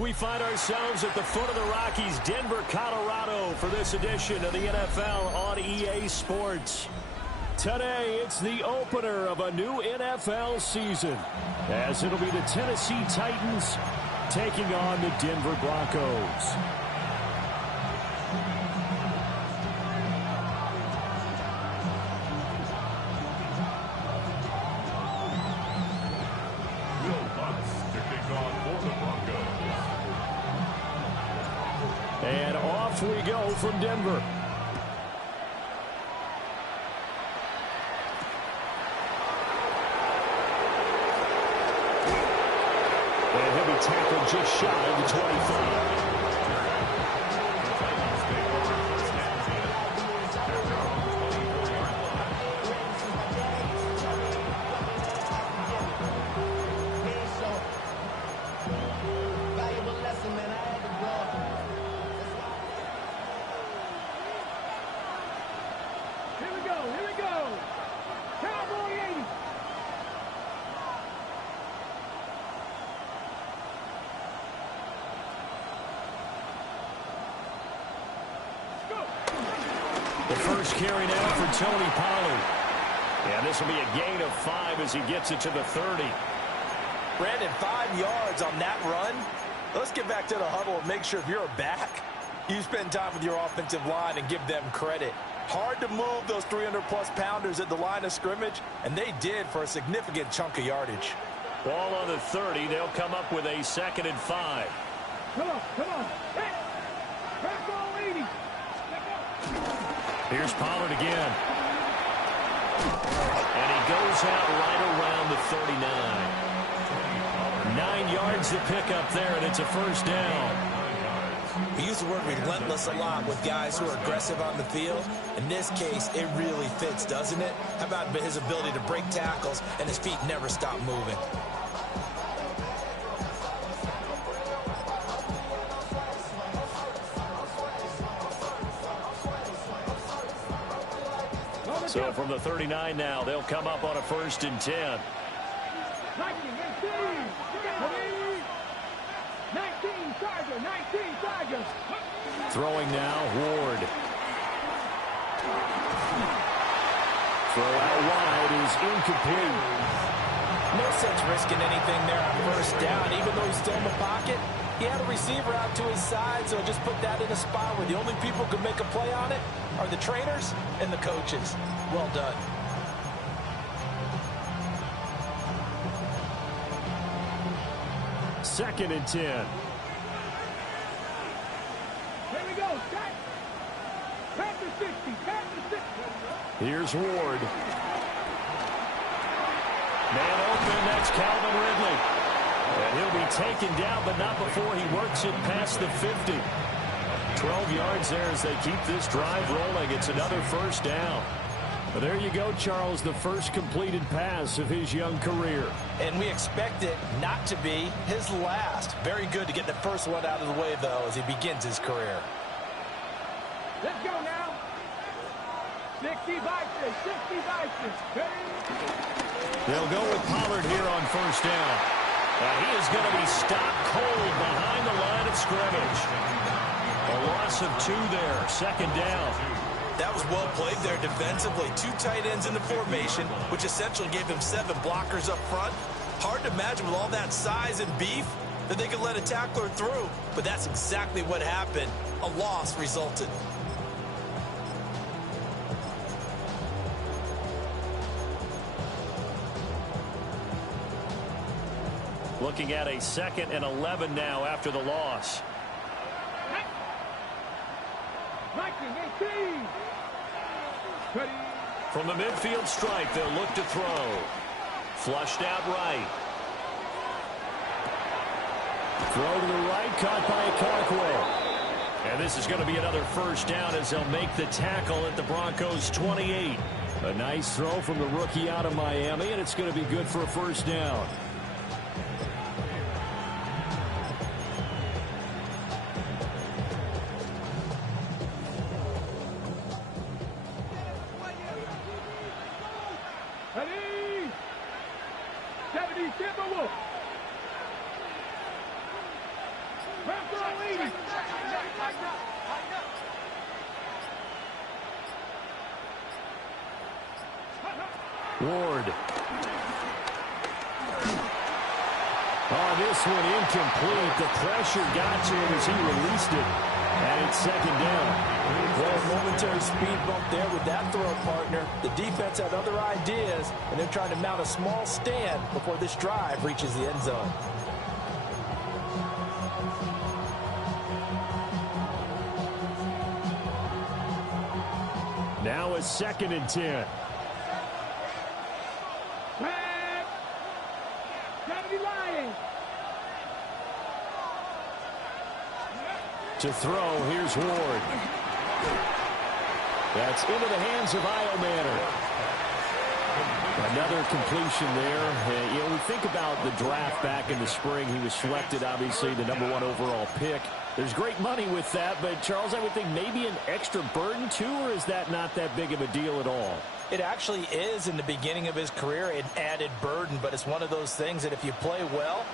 We find ourselves at the foot of the Rockies, Denver, Colorado, for this edition of the NFL on EA Sports. Today, it's the opener of a new NFL season, as it'll be the Tennessee Titans taking on the Denver Broncos. And off we go from Denver. And he'll be tackled just shy of the 25. The first carry now for Tony Pollard. And this will be a gain of 5 as he gets it to the 30. Brandon, 5 yards on that run. Let's get back to the huddle and make sure if you're back, you spend time with your offensive line and give them credit. Hard to move those 300-plus pounders at the line of scrimmage, and they did for a significant chunk of yardage. Ball on the 30. They'll come up with a 2nd and 5. Come on. Hey, back ball 80. Here's Pollard again. And he goes out right around the 39. 9 yards to pick up there, and it's a first down. We use the word relentless a lot with guys who are aggressive on the field. In this case, it really fits, doesn't it? How about his ability to break tackles and his feet never stop moving? So from the 39 now, they'll come up on a 1st and 10. 19 Chargers. Throwing now, Ward. Throw out wide is incomplete. No sense risking anything there on 1st down. Even though he's still in the pocket, he had a receiver out to his side, so just put that in a spot where the only people who can make a play on it are the trainers and the coaches. Well done. Second and 10. Here we go. Pass the 60. Here's Ward. Man open, that's Calvin Ridley. And he'll be taken down, but not before he works it past the 50. 12 yards there as they keep this drive rolling. It's another 1st down. Well, there you go, Charles, the first completed pass of his young career. And we expect it not to be his last. Very good to get the first one out of the way, though, as he begins his career. Let's go now. 60 vices. They'll go with Pollard here on 1st down. And he is going to be stopped cold behind the line of scrimmage. A loss of 2 there, 2nd down. That was well played there defensively. 2 tight ends in the formation, which essentially gave him 7 blockers up front. Hard to imagine with all that size and beef that they could let a tackler through. But that's exactly what happened. A loss resulted. Looking at a 2nd and 11 now after the loss. 19-18. From the midfield stripe, they'll look to throw. Flushed out right. Throw to the right, caught by Okonkwo. And this is going to be another 1st down as they'll make the tackle at the Broncos 28. A nice throw from the rookie out of Miami, and it's going to be good for a 1st down. Ward. Oh, this one incomplete. The pressure got to him as he released it. And it's 2nd down. Well, momentary speed bump there with that throw partner. The defense had other ideas, and they're trying to mount a small stand before this drive reaches the end zone. Now a 2nd and 10. Flag. Gotta be lying. To throw, here's Ward. That's into the hands of Iomanner. Another completion there. You know, we think about the draft back in the spring. He was selected, obviously, the #1 overall pick. There's great money with that, but, Charles, I would think maybe an extra burden, too, or is that not that big of a deal at all? It actually is in the beginning of his career, an added burden, but it's one of those things that if you play well,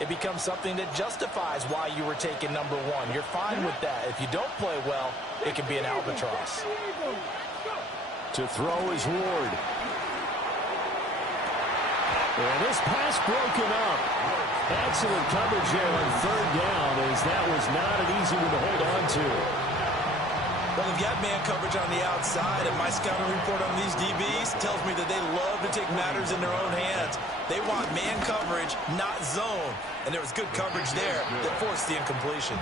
it becomes something that justifies why you were taken #1. You're fine with that. If you don't play well, it can be an albatross. To throw is Ward. And this pass broken up. Excellent coverage here on 3rd down, as that was not an easy one to hold on to. Well, if you have man coverage on the outside, and my scouting report on these DBs tells me that they love to take matters in their own hands. They want man coverage, not zone. And there was good coverage there that forced the incompletion.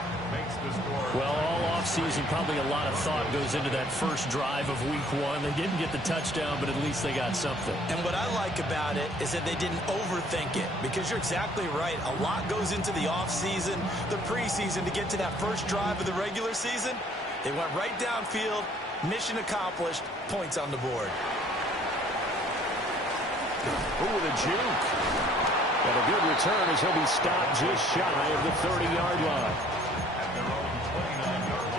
Well, all offseason, probably a lot of thought goes into that first drive of Week 1. They didn't get the touchdown, but at least they got something. And what I like about it is that they didn't overthink it, because you're exactly right. A lot goes into the offseason, the preseason, to get to that first drive of the regular season. They went right downfield, mission accomplished, points on the board. Ooh, with a juke. And a good return as he'll be stopped just shy of the 30-yard line. At their own 29-yard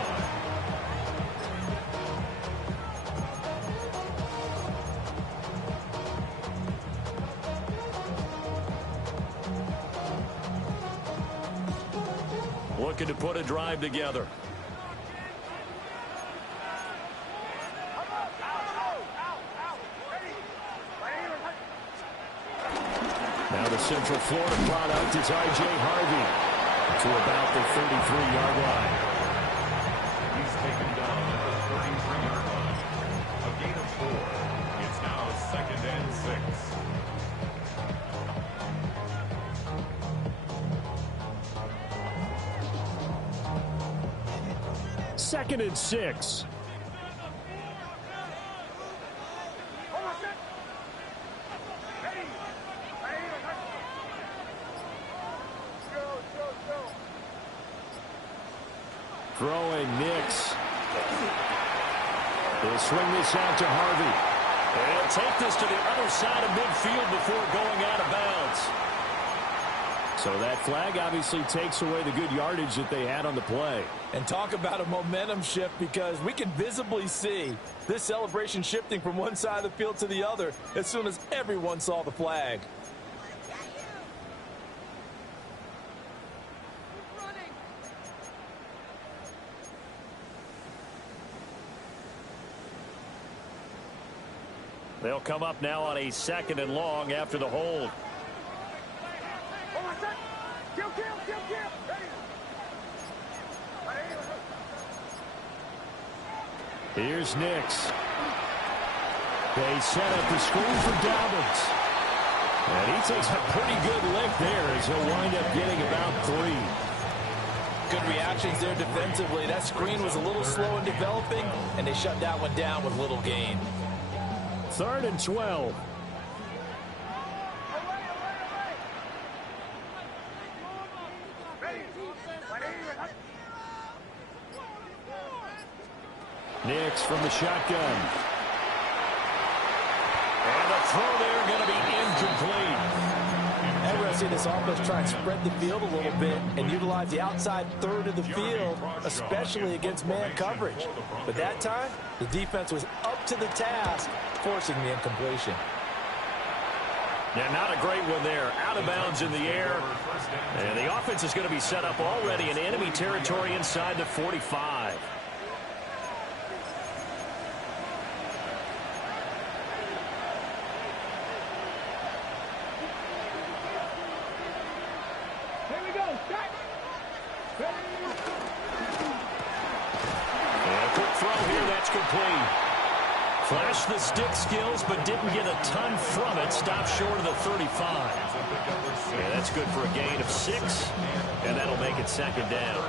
line. Looking to put a drive together. Now the Central Florida product is R.J. Harvey to about the 33-yard line. He's taken down at the 33-yard line. A gain of 4. It's now 2nd and 6. 2nd and 6. Throwing Nix. They'll swing this out to Harvey. And he'll take this to the other side of midfield before going out of bounds. So that flag obviously takes away the good yardage that they had on the play. And talk about a momentum shift, because we can visibly see this celebration shifting from one side of the field to the other as soon as everyone saw the flag. They'll come up now on a 2nd and long after the hold. Here's Nix. They set up the screen for Dobbins. And he takes a pretty good lick there as he'll wind up getting about 3. Good reactions there defensively. That screen was a little slow in developing, and they shut that one down with little gain. 3rd and 12. Nix from the shotgun. And the throw there going to be incomplete. And we're going to see this offense try and spread the field a little bit and utilize the outside third of the field, especially against man coverage. But that time, the defense was up to the task, forcing the incompletion. Yeah, not a great one there. Out of bounds in the air. And the offense is going to be set up already in enemy territory inside the 45. Complete. Flashed the stick skills, but didn't get a ton from it. Stopped short of the 35. Yeah, that's good for a gain of 6, and that'll make it 2nd down.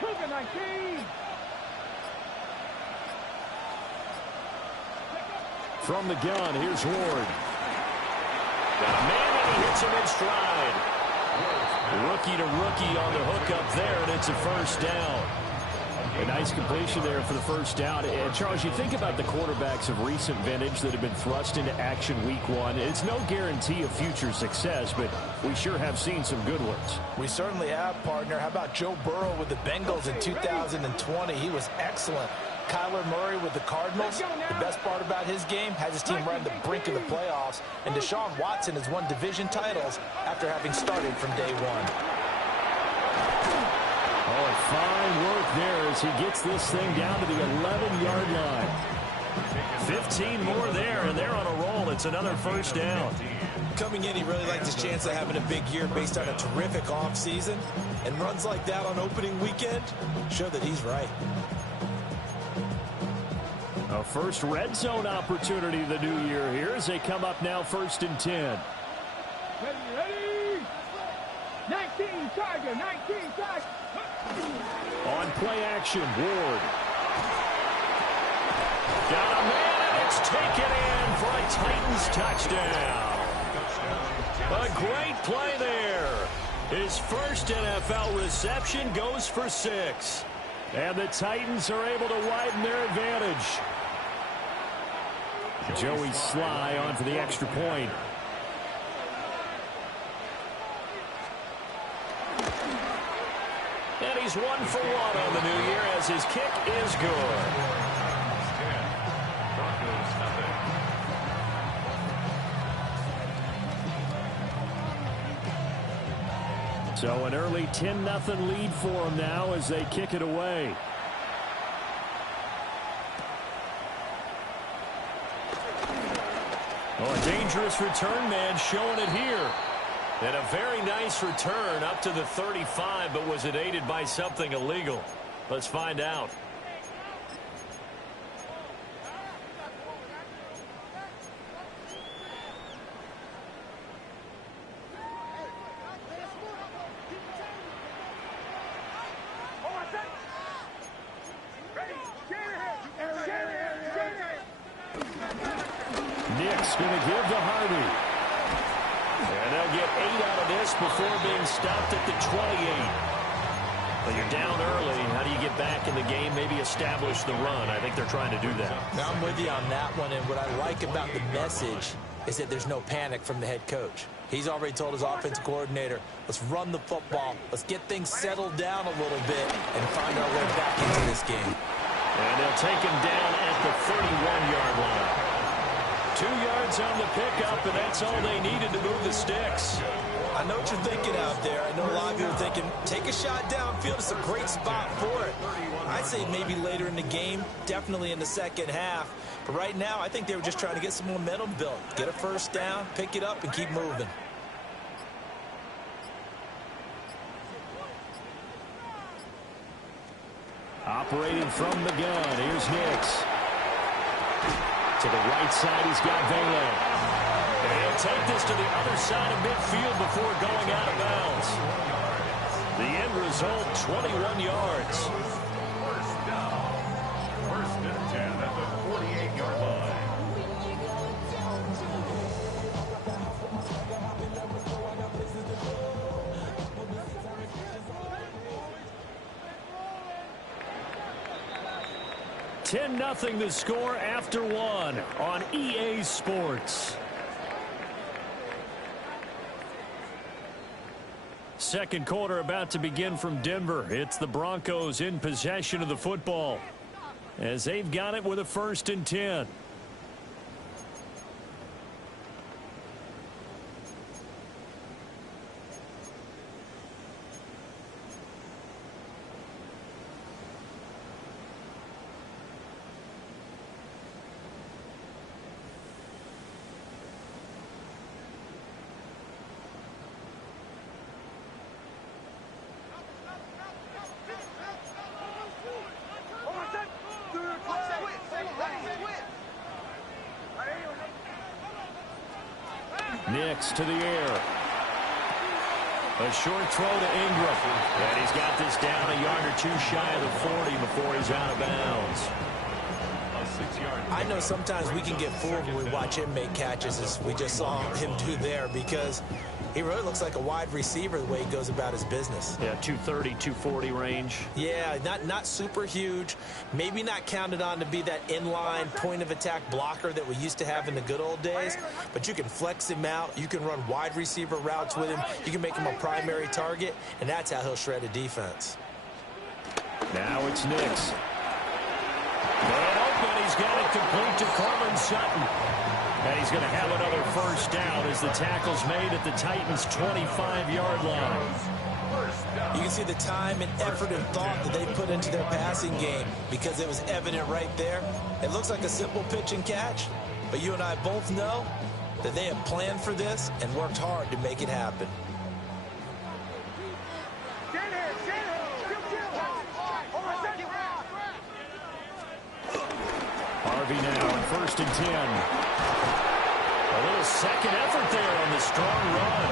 Cougar 19. From the gun, here's Ward. Got a man and he hits him in stride. Rookie to rookie on the hook up there, and it's a first down. A nice completion there for the first down. And Charles, you think about the quarterbacks of recent vintage that have been thrust into action week one. It's no guarantee of future success, but we sure have seen some good ones. We certainly have, partner. How about Joe Burrow with the Bengals in 2020? He was excellent. Kyler Murray with the Cardinals. The best part about his game, has his team right on the brink of the playoffs. And Deshaun Watson has won division titles after having started from day one. Oh, fine work there as he gets this thing down to the 11-yard line. 15 more there, and they're on a roll. It's another first down. Coming in, he really liked his chance of having a big year based on a terrific offseason. And runs like that on opening weekend show that he's right. A first red zone opportunity the new year here as they come up now 1st and 10. Ready. 19 Tiger, 19 Tiger. On play action, Ward. Got a man, and it's taken in for a Titans touchdown. A great play there. His first NFL reception goes for 6. And the Titans are able to widen their advantage. Joey Sly on for the extra point. And he's 1 for 1 on the new year as his kick is good. So an early 10-0 lead for them now as they kick it away. Oh, a dangerous return man showing it here. And a very nice return up to the 35, but was it aided by something illegal? Let's find out. Nick's going to give to Harvey. And they'll get 8 out of this before being stopped at the 28. But you're down early. How do you get back in the game? Maybe establish the run. I think they're trying to do that. Now I'm with you on that one, and what I like about the message is that there's no panic from the head coach. He's already told his offensive coordinator, let's run the football, let's get things settled down a little bit, and find our way back into this game. And they'll take him down at the 31-yard line. 2 yards on the pickup, and that's all they needed to move the sticks. I know what you're thinking out there. I know a lot of you are thinking, take a shot downfield. It's a great spot for it. I'd say maybe later in the game, definitely in the second half. But right now, I think they were just trying to get some momentum built. Get a first down, pick it up, and keep moving. Operating from the gun, here's Nix. To the right side, he's got Vela. And he'll take this to the other side of midfield before going out of bounds. The end result, 21 yards. First down. 1st and 10 at the 48-yard line. Nothing the score after 1 on EA Sports. Second quarter about to begin from Denver. It's the Broncos in possession of the football as they've got it with a 1st and 10. Nix to the air. A short throw to Ingram. And he's got this down a yard or two shy of the 40 before he's out of bounds. I know sometimes we can get fooled when we watch him make catches, as we just saw him do there, because he really looks like a wide receiver the way he goes about his business. Yeah, 230, 240 range. Yeah, not super huge. Maybe not counted on to be that inline point-of-attack blocker that we used to have in the good old days, but you can flex him out. You can run wide receiver routes with him. You can make him a primary target, and that's how he'll shred a defense. Now it's Nix. And open, he's got it complete to Courtland Sutton. And he's going to have another first down as the tackle's made at the Titans' 25-yard line. You can see the time and effort and thought that they put into their passing game because it was evident right there. It looks like a simple pitch and catch, but you and I both know that they have planned for this and worked hard to make it happen. Harvey now on 1st and 10. A little second effort there on the strong run.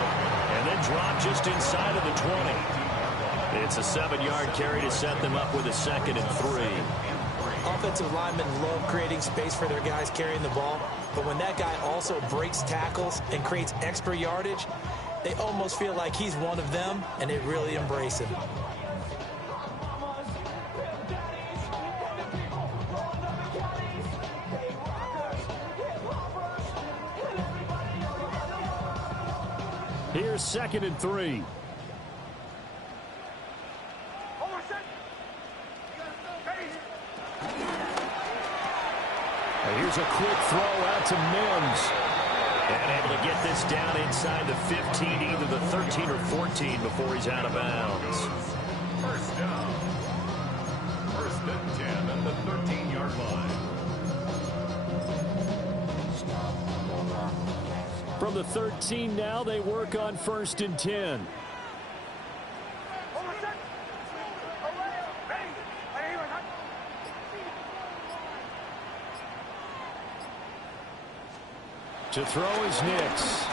And then drop just inside of the 20. It's a 7-yard carry to set them up with a 2nd and 3. Offensive linemen love creating space for their guys carrying the ball, but when that guy also breaks tackles and creates extra yardage, they almost feel like he's one of them, and they really embrace him. Here's 2nd and 3. Here's a quick throw out to Mims. And able to get this down inside the 15, either the 13 or 14 before he's out of bounds. First down. 1st and 10 at the 13-yard line. From the 13 now, they work on 1st and 10. To throw is Nix.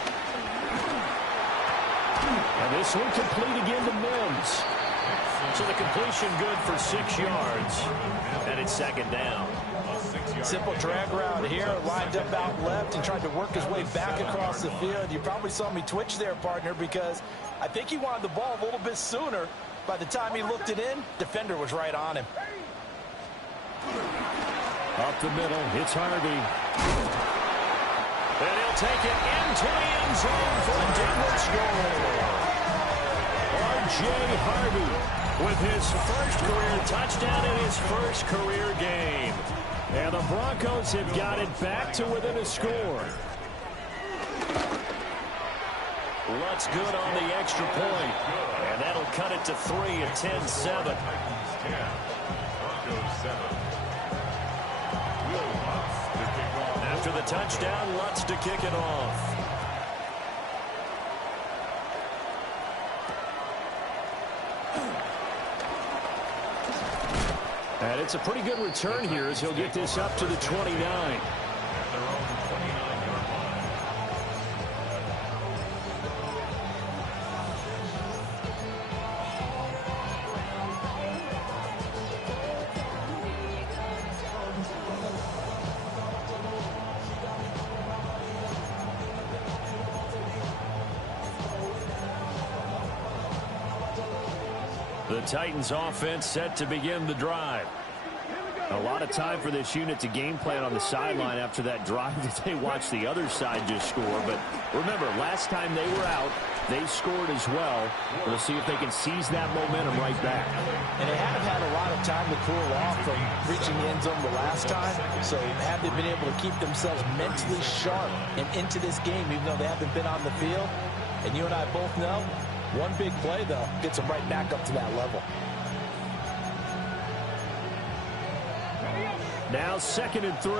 And this one complete again to Mims. So the completion good for 6 yards. And it's 2nd down. Simple drag route here, lined up out left and tried to work his way back across the field. You probably saw me twitch there, partner, because I think he wanted the ball a little bit sooner. By the time he looked it in, defender was right on him. Up the middle, it's Harvey. And he'll take it into the end zone for a Denver score. R.J. Harvey with his first career touchdown in his first career game. And the Broncos have got it back to within a score. Lutz good on the extra point. And that'll cut it to 3 at 10-7. Broncos 7. After the touchdown, Lutz to kick it off. And it's a pretty good return here as he'll get this up to the 29. At their own 29-yard line. The Titans offense set to begin the drive. A lot of time for this unit to game plan on the sideline after that drive that they watched the other side just score. But remember, last time they were out, they scored as well. We'll see if they can seize that momentum right back. And they haven't had a lot of time to cool off from reaching the end zone the last time. So have they been able to keep themselves mentally sharp and into this game, even though they haven't been on the field? And you and I both know, one big play, though, gets them right back up to that level. Now 2nd and 3.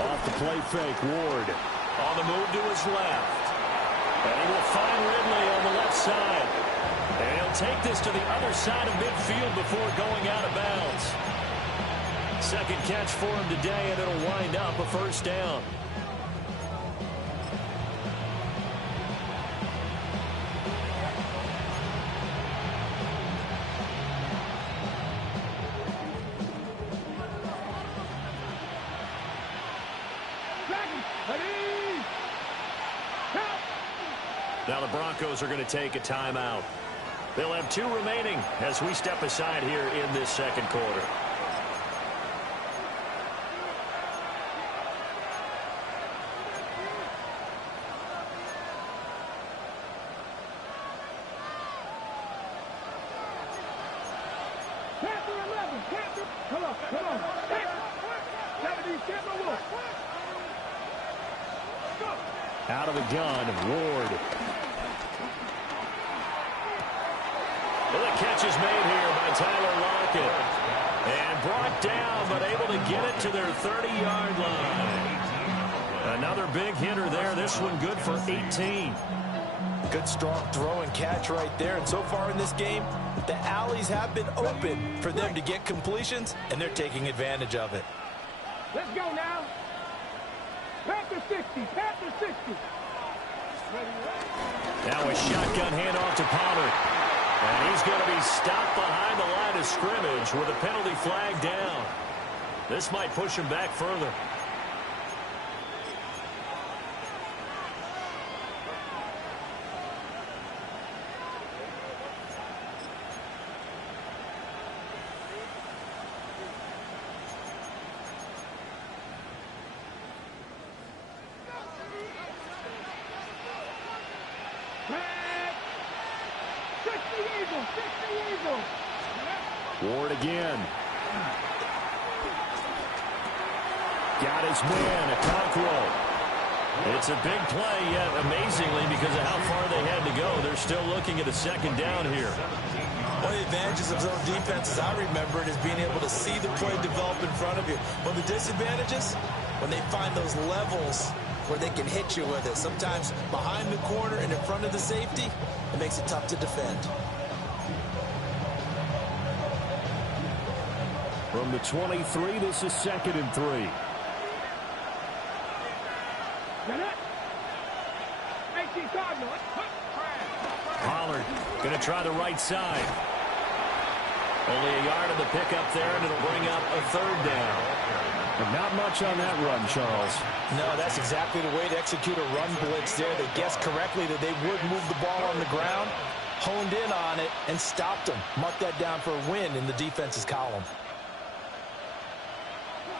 Off the play fake, Ward. On the move to his left. And he will find Ridley on the left side. And he'll take this to the other side of midfield before going out of bounds. second catch for him today, and it'll wind up a first down. Now the Broncos are going to take a timeout. They'll have 2 remaining as we step aside here in this second quarter. Out of the gun, Ward. Well, the catch is made here by Tyler Lockett. And brought down, but able to get it to their 30-yard line. Another big hitter there. This one good for 18. Good, strong throw and catch right there. And so far in this game, the alleys have been open for them to get completions, and they're taking advantage of it. Let's go now. Back to 60. Back to 60. Now a shotgun handoff to Pollard. And he's going to be stopped behind the line of scrimmage with a penalty flag down. This might push him back further. Ward again. Got his man, Okonkwo. It's a big play, yet amazingly, because of how far they had to go, they're still looking at a second down here. One of the advantages of zone defenses, I remember it, is being able to see the play develop in front of you. One of the disadvantages, when they find those levels where they can hit you with it. Sometimes behind the corner and in front of the safety, it makes it tough to defend. From the 23, this is 2nd and 3. Pollard going to try the right side. Only a yard of the pickup there, and it'll bring up a 3rd down. But not much on that run, Charles. No, that's exactly the way to execute a run blitz there. They guessed correctly that they would move the ball on the ground, honed in on it, and stopped them. Mark that down for a win in the defense's column.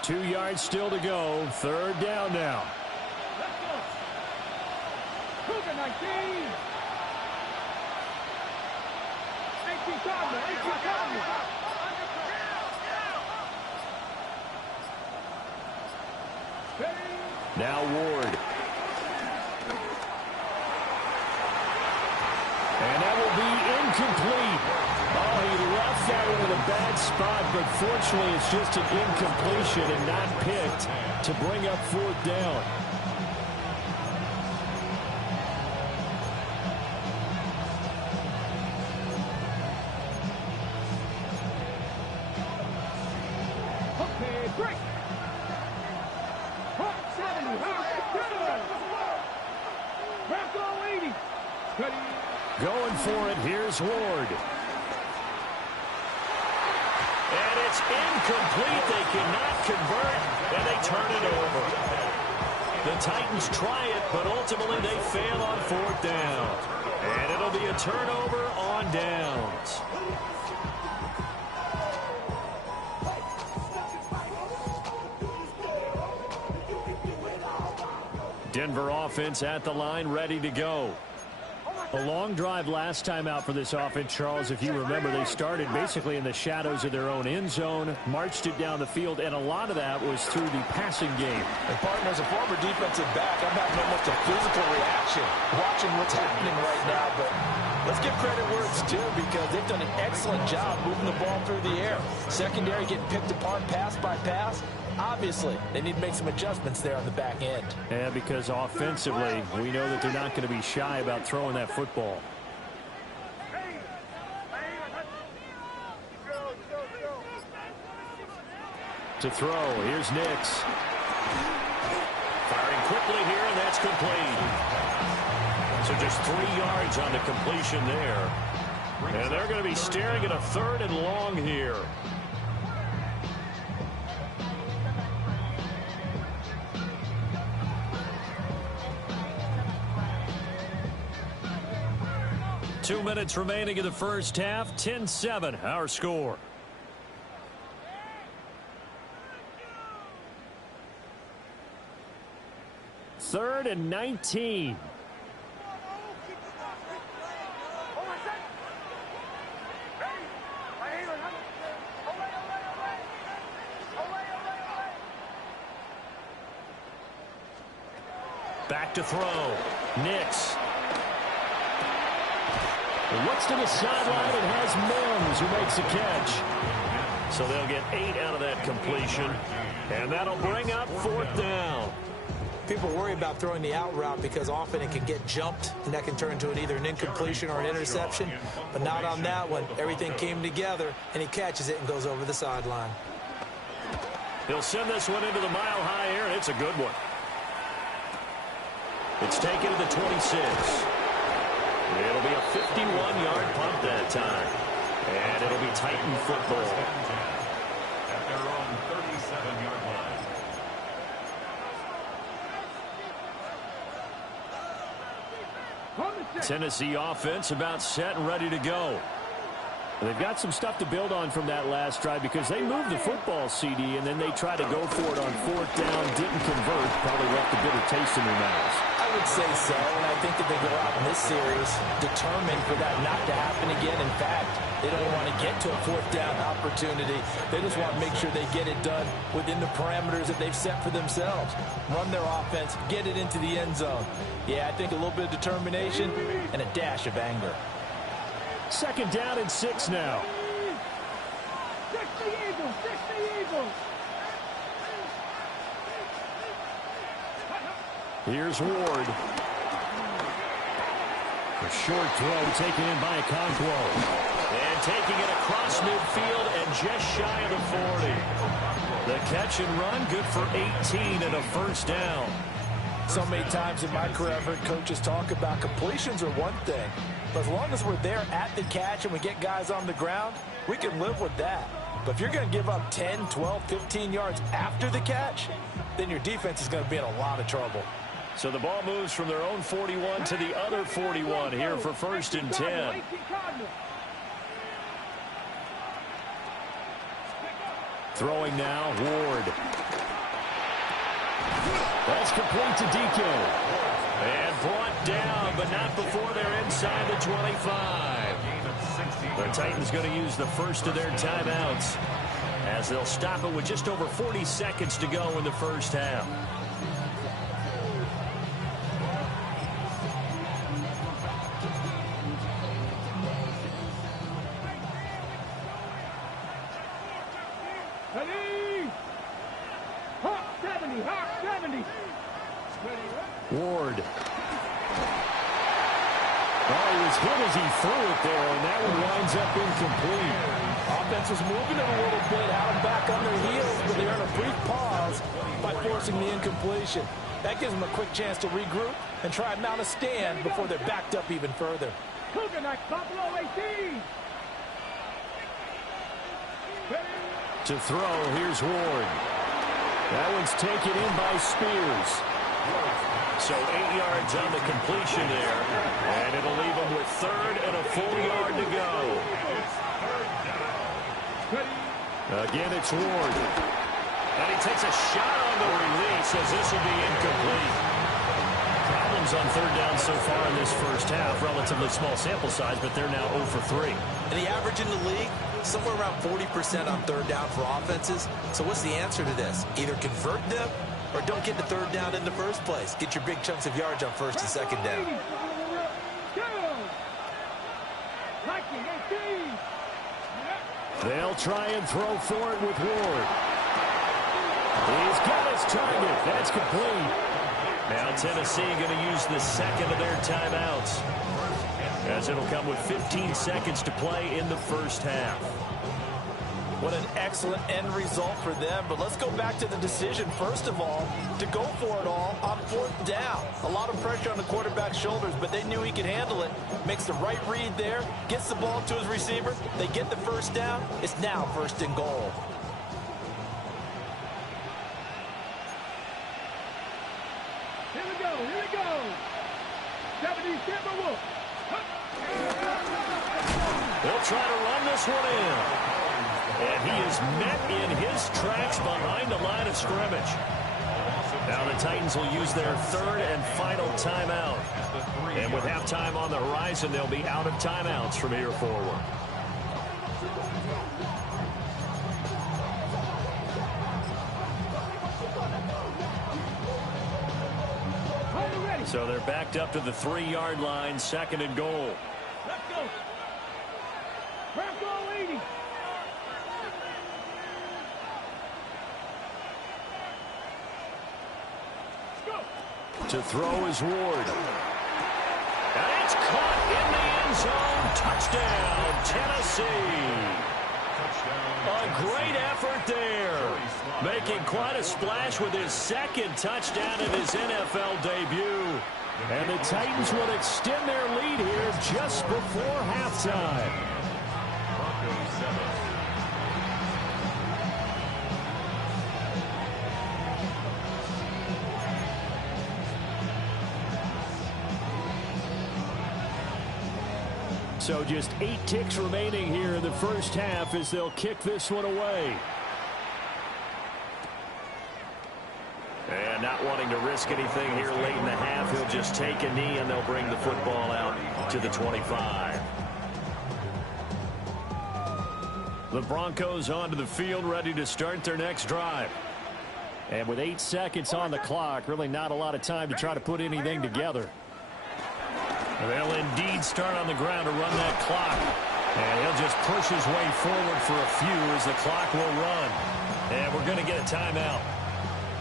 2 yards still to go. 3rd down now. Cougar 19. 18 Cardinal. 18 Cardinal. Now Ward. And that will be incomplete. Oh, he left that one in a bad spot, but fortunately it's just an incompletion and not picked to bring up 4th down. Okay, break. 70. Bronco 80. Going for it. Here's Ward. And it's incomplete. They cannot convert, and they turn it over. The Titans try it, but ultimately they fail on 4th down. And it'll be a turnover on downs. Denver offense at the line, ready to go. A long drive last time out for this offense, Charles. If you remember, they started basically in the shadows of their own end zone, marched it down the field, and a lot of that was through the passing game. And partner, as a former defensive back, I'm having almost a physical reaction watching what's happening right now. But let's give credit where it's due, because they've done an excellent job moving the ball through the air. Secondary getting picked apart pass by pass. Obviously, they need to make some adjustments there on the back end. Yeah, because offensively, we know that they're not going to be shy about throwing that football. To throw. Here's Nix. Firing quickly here, and that's complete. So just 3 yards on the completion there. And they're going to be staring at a 3rd and long here. Two minutes remaining in the first half. 10-7, our score. Third and 19. Back to throw. Nix. Looks to the sideline and has Mims, who makes a catch. So they'll get 8 out of that completion. And that'll bring up 4th down. People worry about throwing the out route because often it can get jumped, and that can turn into either an incompletion or an interception. But not on that one. Everything came together, and he catches it and goes over the sideline. He'll send this one into the mile-high air, and it's a good one. It's taken to the 26. It'll be a 51-yard punt that time. And it'll be Titan football. At their own 37-yard line. Tennessee offense about set and ready to go. They've got some stuff to build on from that last drive because they moved the football, CD, and then they tried to go for it on 4th down, didn't convert, probably left a bitter taste in their mouths. I would say so, and I think that they go out in this series determined for that not to happen again. In fact, they don't want to get to a 4th down opportunity. They just want to make sure they get it done within the parameters that they've set for themselves. Run their offense, get it into the end zone. Yeah, I think a little bit of determination and a dash of anger. 2nd down and 6 now. 60 Eagles, 60 Eagles. Here's Ward. A short throw taken in by Okonkwo. And taking it across midfield and just shy of the 40. The catch and run, good for 18 and a 1st down. So many times in my career, I've heard coaches talk about completions are one thing. But as long as we're there at the catch and we get guys on the ground, we can live with that. But if you're going to give up 10, 12, 15 yards after the catch, then your defense is going to be in a lot of trouble. So the ball moves from their own 41 to the other 41 here for 1st and 10. Throwing now, Ward. That's complete to DK. And brought down, but not before they're inside the 25. The Titans going to use the first of their timeouts as they'll stop it with just over 40 seconds to go in the first half. Ward. Oh, he was hit as he threw it there, and that one winds up incomplete. Offense was moving it a little bit, had them back on their heels, but they earned a brief pause by forcing the incompletion. That gives them a quick chance to regroup and try and mount a stand before they're backed up even further. To throw, here's Ward. That one's taken in by Spears. So 8 yards on the completion there, and it'll leave them with 3rd and a full yard to go. Again, it's Ward. And he takes a shot on the release as this will be incomplete. Problems on 3rd down so far in this first half. Relatively small sample size, but they're now 0 for 3. And the average in the league, somewhere around 40% on 3rd down for offenses. So what's the answer to this? Either convert them or don't get the 3rd down in the first place. Get your big chunks of yards on 1st and 2nd down. They'll try and throw for it with Ward. He's got his target. That's complete. Now Tennessee going to use the 2nd of their timeouts, as it'll come with 15 seconds to play in the first half. What an excellent end result for them. But let's go back to the decision, first of all, to go for it all on 4th down. A lot of pressure on the quarterback's shoulders, but they knew he could handle it. Makes the right read there, gets the ball to his receiver. They get the first down. It's now 1st and goal. Here we go, here we go. 70 Timberwolves. They'll try to run this one in. And he is met in his tracks behind the line of scrimmage. Now the Titans will use their 3rd and final timeout. And with halftime on the horizon, they'll be out of timeouts from here forward. So they're backed up to the 3-yard line, 2nd and goal. Let's go. Bronco 80. To throw is Ward. And it's caught in the end zone. Touchdown, Tennessee. A great effort there. Making quite a splash with his 2nd touchdown in his NFL debut. And the Titans will extend their lead here just before halftime. Broncos 7. So just 8 ticks remaining here in the first half as they'll kick this one away. And not wanting to risk anything here late in the half, he'll just take a knee and they'll bring the football out to the 25. The Broncos onto the field, ready to start their next drive. And with 8 seconds on the clock, really not a lot of time to try to put anything together. They'll indeed start on the ground to run that clock. And he'll just push his way forward for a few as the clock will run. And we're going to get a timeout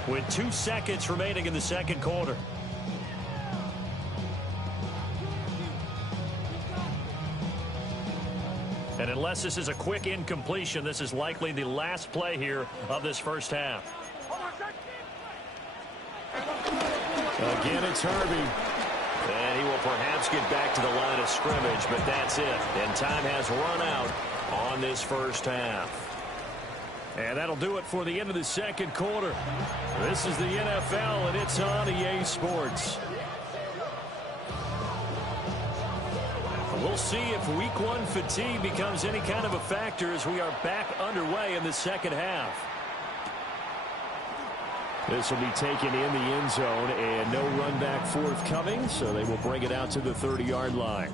with 2 seconds remaining in the 2nd quarter. And unless this is a quick incompletion, this is likely the last play here of this first half. Again, it's Harvey. And he will perhaps get back to the line of scrimmage, but that's it. And time has run out on this first half. And that'll do it for the end of the 2nd quarter. This is the NFL, and it's on EA Sports. We'll see if Week 1 fatigue becomes any kind of a factor as we are back underway in the 2nd half. This will be taken in the end zone, and no run back forthcoming, so they will bring it out to the 30-yard line.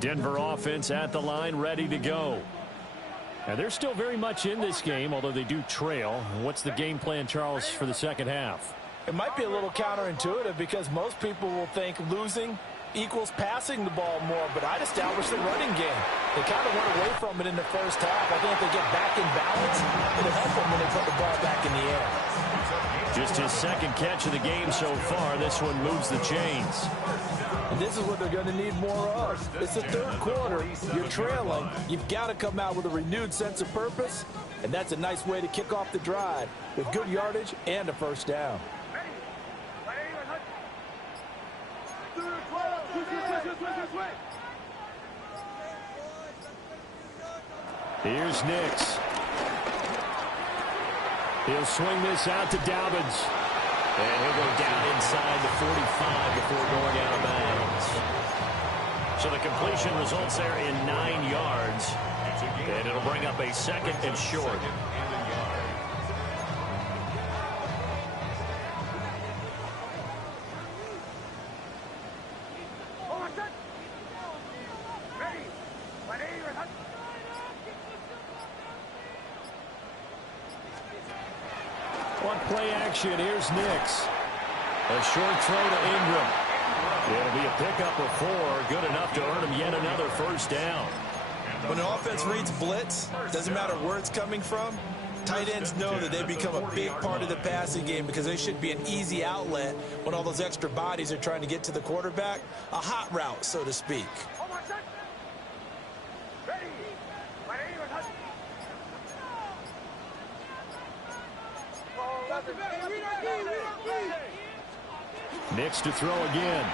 Denver offense at the line, ready to go. And they're still very much in this game, although they do trail. What's the game plan, Charles, for the 2nd half? It might be a little counterintuitive because most people will think losing equals passing the ball more, but I'd establish the running game. They kind of went away from it in the first half. I think if they get back in balance, it'll help them when they put the ball back in the air. Just his 2nd catch of the game so far. This one moves the chains. And this is what they're going to need more of. It's the 3rd quarter. You're trailing. You've got to come out with a renewed sense of purpose, and that's a nice way to kick off the drive with good yardage and a first down. Here's Nix. He'll swing this out to Dobbins. And he'll go down inside the 45 before going out of bounds. So the completion results there in 9 yards. And it'll bring up a 2nd and short. On play action, here's Nix. A short throw to Ingram. It'll be a pickup of 4, good enough to earn him yet another first down. When an offense reads blitz, doesn't matter where it's coming from, Tight ends know that they've become a big part of the passing game because they should be an easy outlet when all those extra bodies are trying to get to the quarterback. A hot route, so to speak. Nix to throw again.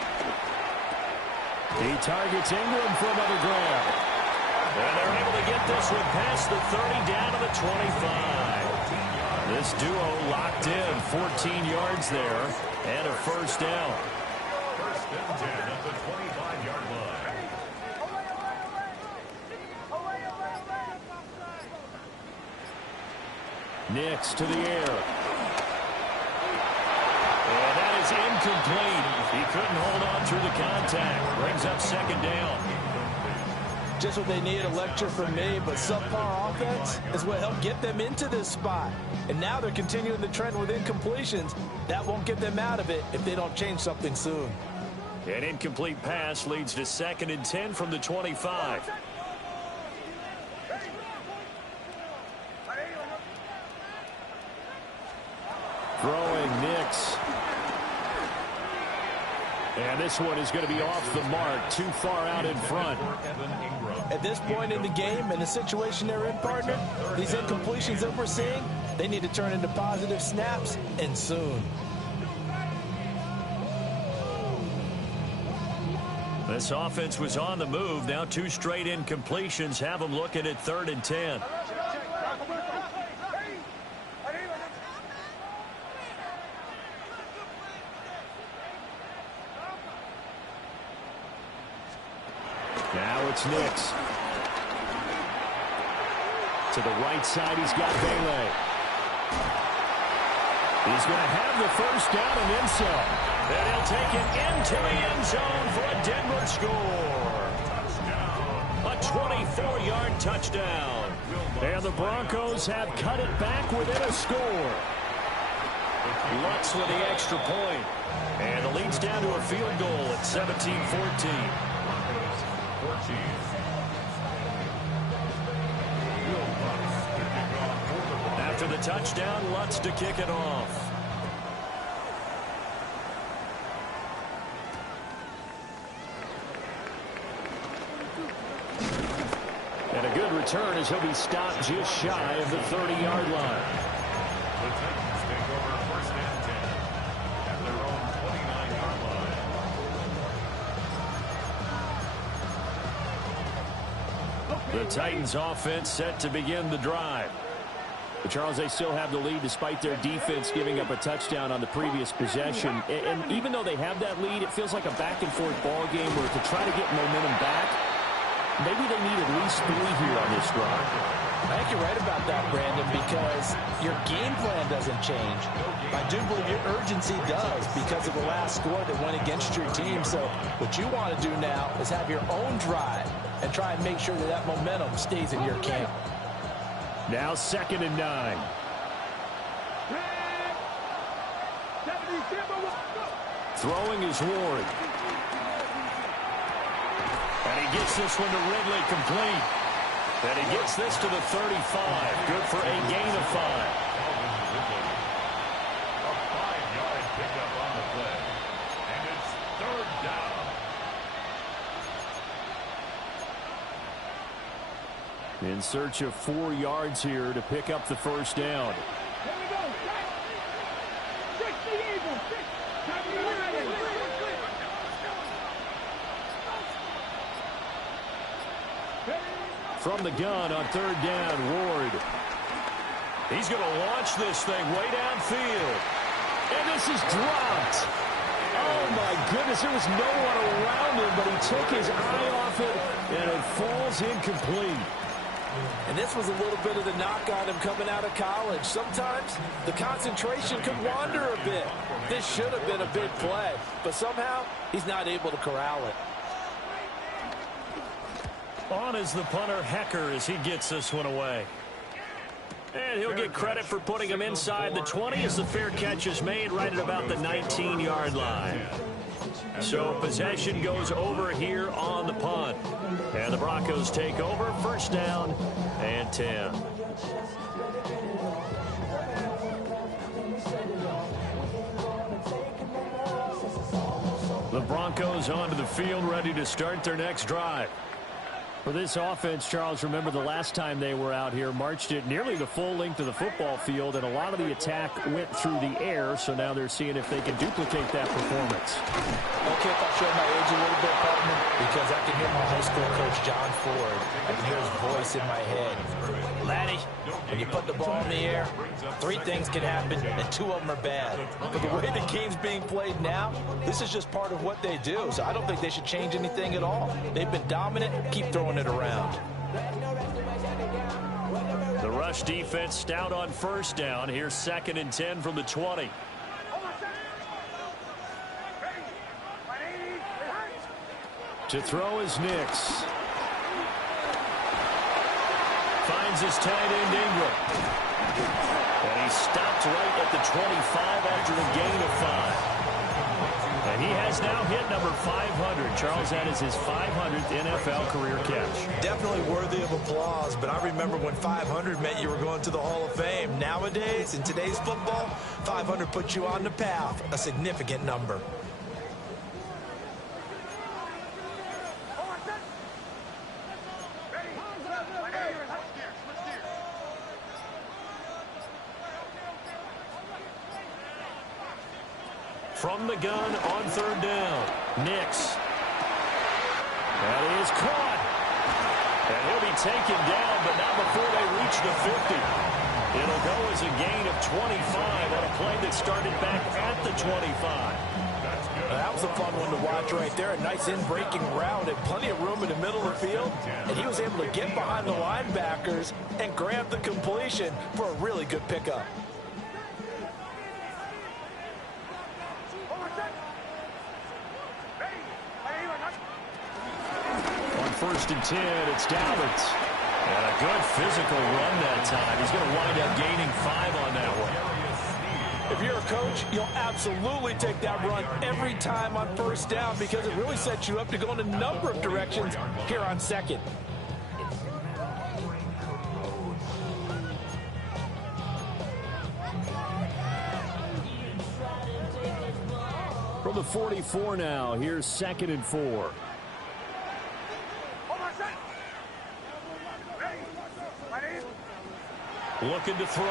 He targets Ingram for another grab. And they're able to get this one past the 30 down to the 25. This duo locked in, 14 yards there, and a first down. First and 10 at the 25-yard line. Nix to the air. And that is incomplete. He couldn't hold on through the contact. Brings up second down. Just what they need, a lecture from me, but subpar offense is what helped get them into this spot. And now they're continuing the trend with incompletions. That won't get them out of it if they don't change something soon. An incomplete pass leads to second and 10 from the 25. Throwing Nix. And this one is going to be off the mark, too far out in front. At this point in the game, and the situation they're in, partner, these incompletions that we're seeing, they need to turn into positive snaps, and soon. This offense was on the move. Now 2 straight incompletions have them looking at 3rd and 10. Now it's Nix. To the right side, he's got Bailey. He's going to have the first down and then some. And he'll take it into the end zone for a Denver score. A 24-yard touchdown. And the Broncos have cut it back within a score. Lutz with the extra point. And the lead's down to a field goal at 17-14. After the touchdown, Lutz to kick it off. And a good return as he'll be stopped just shy of the 30-yard line. The Titans take over first and 10 at their own 29-yard line. The Titans offense set to begin the drive. But Charles, they still have the lead despite their defense giving up a touchdown on the previous possession. And even though they have that lead, it feels like a back-and-forth ball game where to try to get momentum back, maybe they need at least 3 here on this drive. I think you're right about that, Brandon, because your game plan doesn't change. I do believe your urgency does because of the last score that went against your team. So what you want to do now is have your own drive and try and make sure that that momentum stays in your camp. Now 2nd and 9. Throwing is Ward. And he gets this one to Ridley complete. And he gets this to the 35. Good for a gain of 5. A 5-yard pickup on the play. And it's 3rd down. In search of 4 yards here to pick up the first down. Here we go. 60 Eagles. From the gun on 3rd down, Ward. He's going to launch this thing way downfield. And this is dropped. Oh, my goodness. There was no one around him, but he took his eye off it, and it falls incomplete. And this was a little bit of the knock on him coming out of college. Sometimes the concentration could wander a bit. This should have been a big play, but somehow he's not able to corral it. On is the punter, Hecker, as he gets this one away. And he'll get credit for putting him inside the 20 as the fair catch is made right at about the 19-yard line. So possession goes over here on the punt. And the Broncos take over, first down and 10. The Broncos onto the field, ready to start their next drive. For this offense, Charles, remember the last time they were out here, marched it nearly the full length of the football field, and a lot of the attack went through the air, so now they're seeing if they can duplicate that performance. Okay, if I show my age a little bit, partner, because I can hear my high school coach, John Ford. I can hear his voice in my head. Laddie, when you put the ball in the air, 3 things can happen, and 2 of them are bad. But the way the game's being played now, this is just part of what they do, so I don't think they should change anything at all. They've been dominant. Keep throwing it around. The rush defense stout on first down. Here's 2nd and 10 from the 20. To throw is Nix. Finds his tight end Ingram. And he stops right at the 25 after a gain of 5. And he has now hit number 500. Charles, that is his 500th NFL career catch. Definitely worthy of applause, but I remember when 500 meant you were going to the Hall of Fame. Nowadays, in today's football, 500 puts you on the path, a significant number. From the gun on 3rd down, Nix. That is caught. And he'll be taken down, but not before they reach the 50. It'll go as a gain of 25 on a play that started back at the 25. That was a fun one to watch right there. A nice in-breaking route and plenty of room in the middle of the field. And he was able to get behind the linebackers and grab the completion for a really good pickup. On 1st and 10, it's Dallas. And a good physical run that time. He's going to wind up gaining 5 on that one. If you're a coach, you'll absolutely take that run every time on 1st down because it really sets you up to go in a number of directions here on 2nd. From the 44 now, here's 2nd and 4. Looking to throw.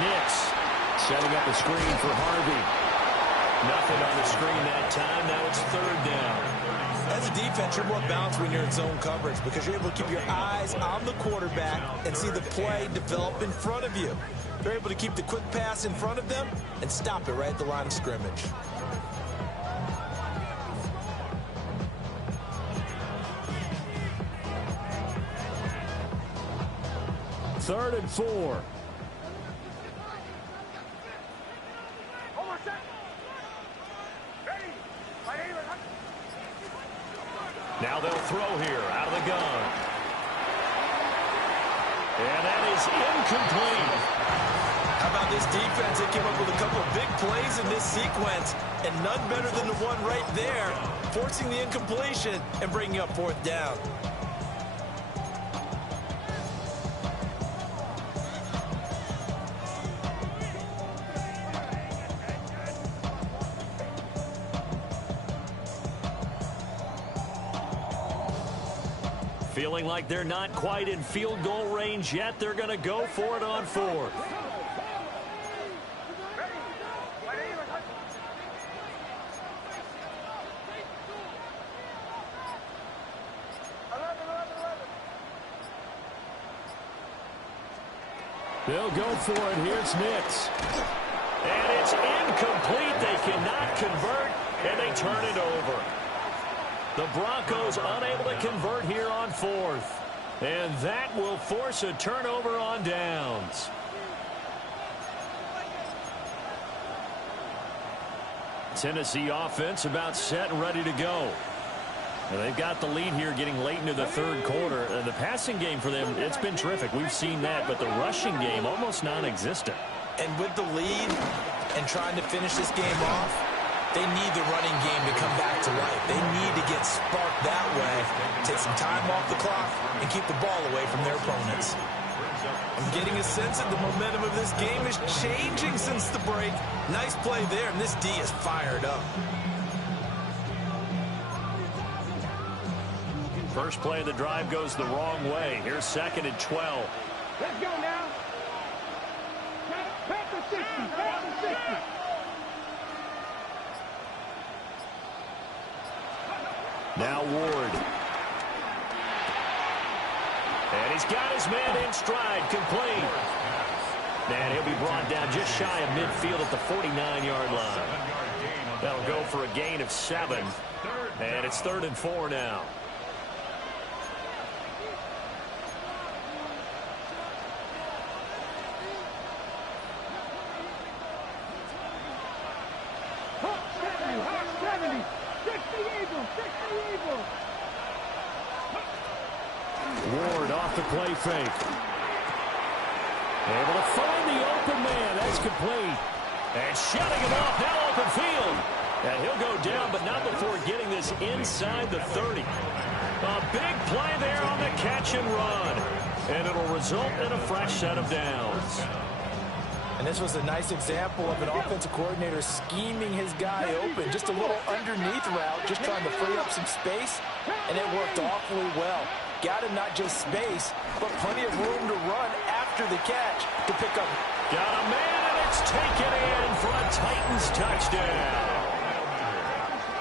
Nix setting up a screen for Harvey. Nothing on the screen that time. Now it's 3rd down. As a defense, you're more balanced when you're in zone coverage because you're able to keep your eyes on the quarterback and see the play develop in front of you. You're able to keep the quick pass in front of them and stop it right at the line of scrimmage. Third and 4. Now they'll throw here out of the gun. And that is incomplete. How about this defense? They came up with a couple of big plays in this sequence, and none better than the one right there, forcing the incompletion and bringing up 4th down. Feeling like they're not quite in field goal range yet. They're going to go for it on 4th. They'll go for it. Here's Nix. And it's incomplete. They cannot convert, and they turn it over. The Broncos unable to convert here on 4th. And that will force a turnover on downs. Tennessee offense about set and ready to go. And they've got the lead here getting late into the 3rd quarter. And the passing game for them, it's been terrific. We've seen that, but the rushing game almost non-existent. And with the lead and trying to finish this game off, they need the running game to come back to life. They need to get sparked that way, take some time off the clock, and keep the ball away from their opponents. I'm getting a sense that the momentum of this game is changing since the break. Nice play there, and this D is fired up. First play of the drive goes the wrong way. Here's 2nd and 12. Let's go now. Back to 60. Back to 60. Now Ward. And he's got his man in stride, complete. And he'll be brought down just shy of midfield at the 49-yard line. That'll go for a gain of 7. And it's 3rd and 4 now. Ward off the play fake. Able to find the open man. That's complete. And shutting him off now open field. And he'll go down, but not before getting this inside the 30. A big play there on the catch and run. And it'll result in a fresh set of downs. And this was a nice example of an offensive coordinator scheming his guy open. Just a little underneath route, just trying to free up some space. And it worked awfully well. Got him not just space, but plenty of room to run after the catch to pick up. Got a man, and it's taken in for a Titans touchdown.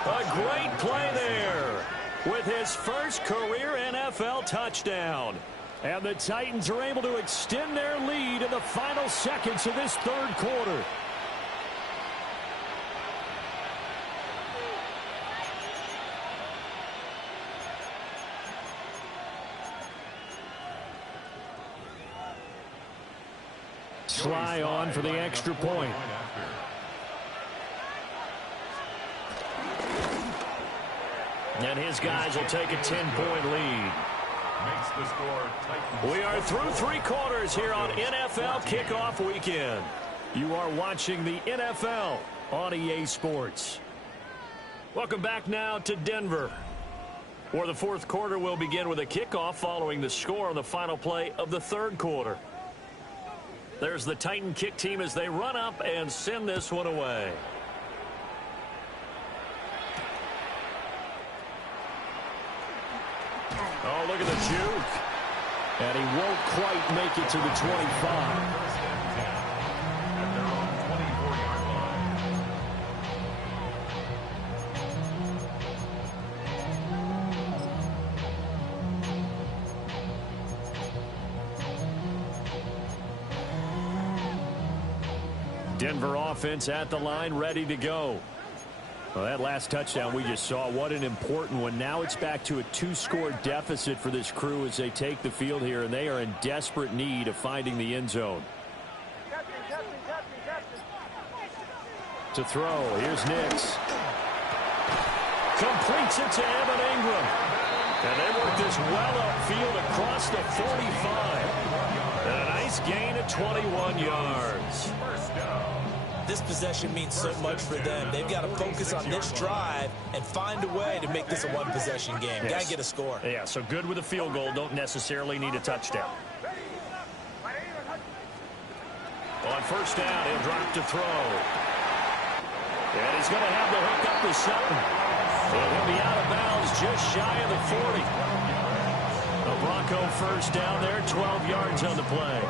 A great play there with his first career NFL touchdown. And the Titans are able to extend their lead in the final seconds of this 3rd quarter. Sly on for the extra point. And his guys will take a 10-point lead. Makes the score Titans. We are through 3 quarters here on NFL Kickoff Weekend. You are watching the NFL on EA Sports. Welcome back now to Denver, where the 4th quarter will begin with a kickoff following the score on the final play of the 3rd quarter. There's the Titan kick team as they run up and send this one away. Oh, look at the juke. And he won't quite make it to the 25. At their own 24-yard line. Denver offense at the line, ready to go. Well, that last touchdown we just saw, what an important one. Now it's back to a 2-score deficit for this crew as they take the field here, and they are in desperate need of finding the end zone. To throw, here's Nix. Completes it to Evan Ingram. And they work this well upfield across the 45. And a nice gain of 21 yards. This possession means so much for them. They've got to focus on this drive and find a way to make this a one-possession game. Yes. Got to get a score. Yeah, so good with a field goal. Don't necessarily need a touchdown. On first down, he'll drop to throw. And he's going to have the hook up to Sutton. And he'll be out of bounds just shy of the 40. A Bronco first down there, 12 yards on the play.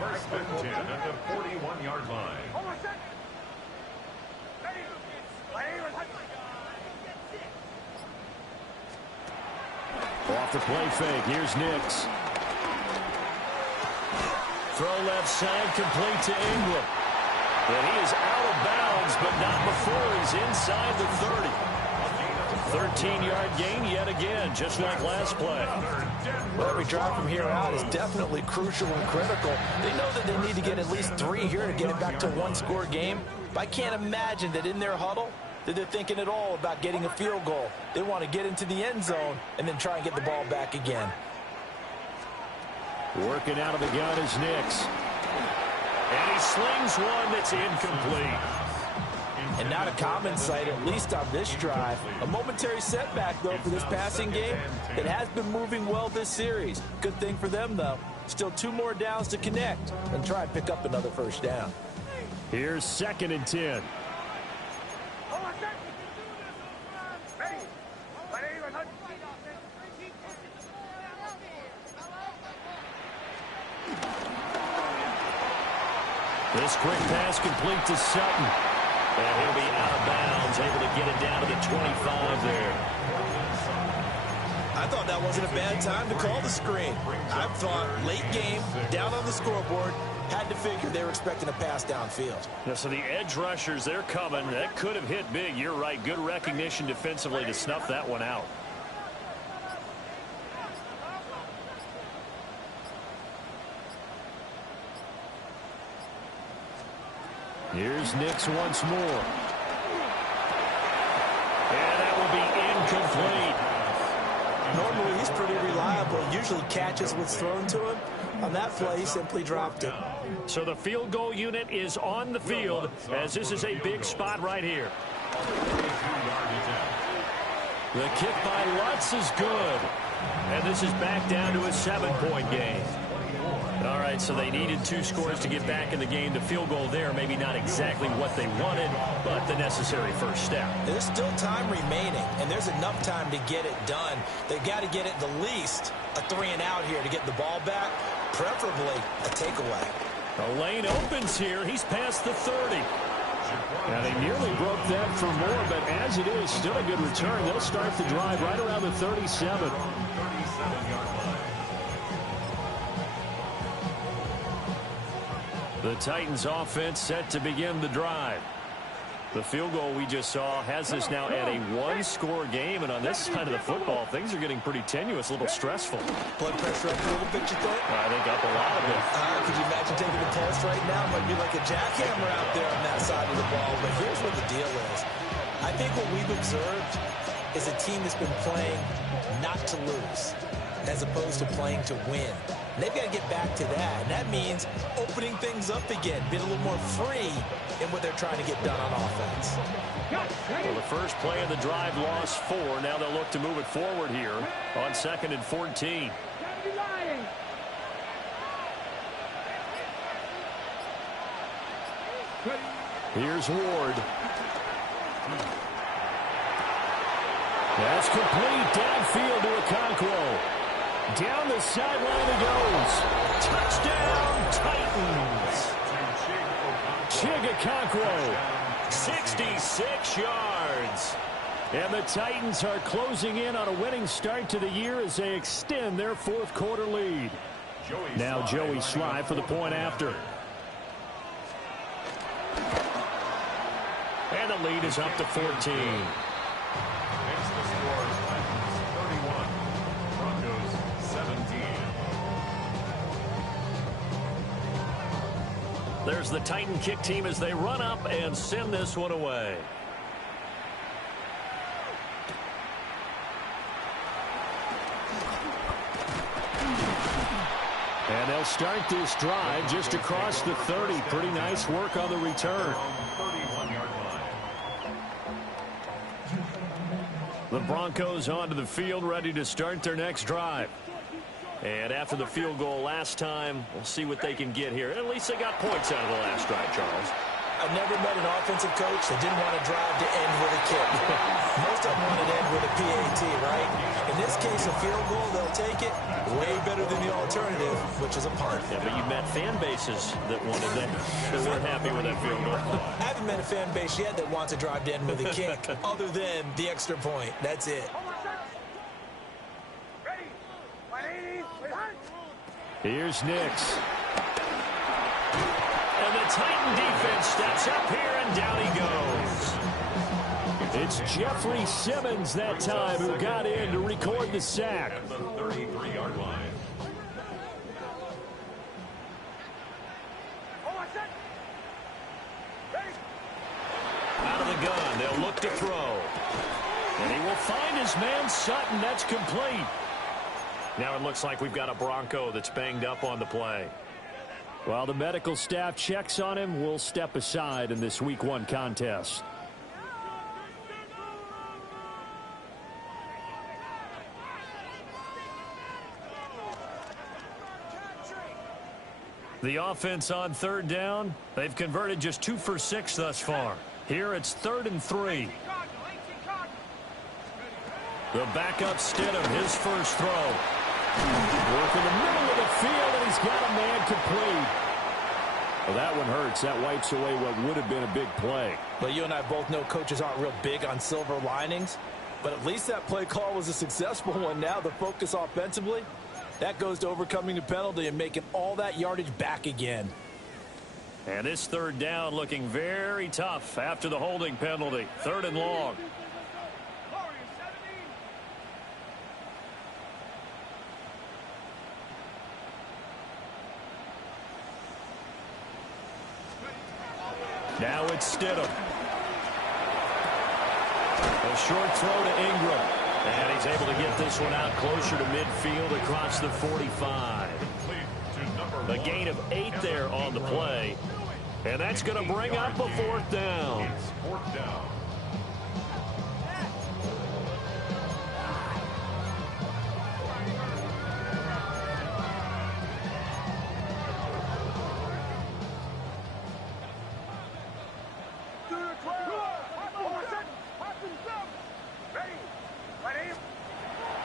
First and 10 at the 41-yard line. Off the play fake, here's Nix. Throw left side, complete to Ingram. And he is out of bounds, but not before he's inside the 30. 13-yard gain yet again, just like last play. Well, every drive from here out is definitely crucial and critical. They know that they need to get at least 3 here to get it back to a 1-score game. But I can't imagine that in their huddle that they're thinking at all about getting a field goal. They want to get into the end zone and then try and get the ball back again. Working out of the gun is Nix. And he slings one that's incomplete. And not a common sight, at least on this drive. A momentary setback, though, for this passing game. It has been moving well this series. Good thing for them, though. Still 2 more downs to connect and try and pick up another first down. Here's 2nd and 10. This quick pass complete to Sutton. And he'll be out of bounds, able to get it down to the 25 there. I thought that wasn't a bad time to call the screen. I thought late game, down on the scoreboard, had to figure they were expecting a pass downfield. Yeah, so the edge rushers, they're coming. That could have hit big. You're right. Good recognition defensively to snuff that one out. Here's Nix once more. And that will be incomplete. Normally, he's pretty reliable. Usually catches what's thrown to him. On that play, he simply dropped it. So the field goal unit is on the field as this is a big spot right here. The kick by Lutz is good. And this is back down to a 7-point game. All right, so they needed 2 scores to get back in the game. The field goal there, maybe not exactly what they wanted, but the necessary first step. There's still time remaining, and there's enough time to get it done. They've got to get it the least a 3-and-out here to get the ball back, preferably a takeaway. The lane opens here. He's past the 30. Now, they nearly broke that for more, but as it is, still a good return. They'll start the drive right around the 37. The Titans offense set to begin the drive. The field goal we just saw has us now at a 1-score game, and on this side of the football, things are getting pretty tenuous, a little stressful. Blood pressure up a little bit, you think? I think up a lot of it. Could you imagine taking the pulse right now? Might be like a jackhammer out there on that side of the ball, but here's what the deal is. I think what we've observed is a team that's been playing not to lose as opposed to playing to win. And they've got to get back to that, and that means opening things up again, being a little more free in what they're trying to get done on offense. Well, the first play of the drive lost 4. Now they'll look to move it forward here on 2nd and 14. Here's Ward. That's complete downfield to Okonkwo. Down the sideline he goes. Touchdown, Titans. Chig Okonkwo, 66 yards. And the Titans are closing in on a winning start to the year as they extend their 4th quarter lead. Now Joey Sly for the point after. And the lead is up to 14. Makes the score, Titans 31, Broncos 17. There's the Titan kick team as they run up and send this one away. And they'll start this drive just across the 30. Pretty nice work on the return. 31-yard line. The Broncos onto the field, ready to start their next drive. And after the field goal last time, we'll see what they can get here. At least they got points out of the last drive, Charles. I've never met an offensive coach that didn't want to drive to end with a kick. Most of them want to end with a PAT, right? In this case, a field goal, they'll take it. Way better than the alternative, which is a punt. Yeah, but you've met fan bases that wanted that weren't happy with that field goal. I haven't met a fan base yet that wants to drive to end with a kick, other than the extra point. That's it. Here's Nix. And the Titan defense steps up here, and down he goes. It's Jeffrey Simmons that time who got in to record the sack. At the 33-yard line. Out of the gun, they'll look to throw. And he will find his man Sutton. That's complete. Now it looks like we've got a Bronco that's banged up on the play. While the medical staff checks on him, we'll step aside in this Week 1 contest. The offense on 3rd down, they've converted just 2 for 6 thus far. Here it's 3rd and 3. The backup Stidham, his first throw. Work in the middle of the field, and he's got a man complete. Well, that one hurts. That wipes away what would have been a big play. But you and I both know coaches aren't real big on silver linings. But at least that play call was a successful one. Now the focus offensively, that goes to overcoming the penalty and making all that yardage back again. And this third down looking very tough after the holding penalty. 3rd and long. Now it's Stidham. A short throw to Ingram. And he's able to get this one out closer to midfield across the 45. A gain of 8 there on the play. And that's going to bring up a 4th down.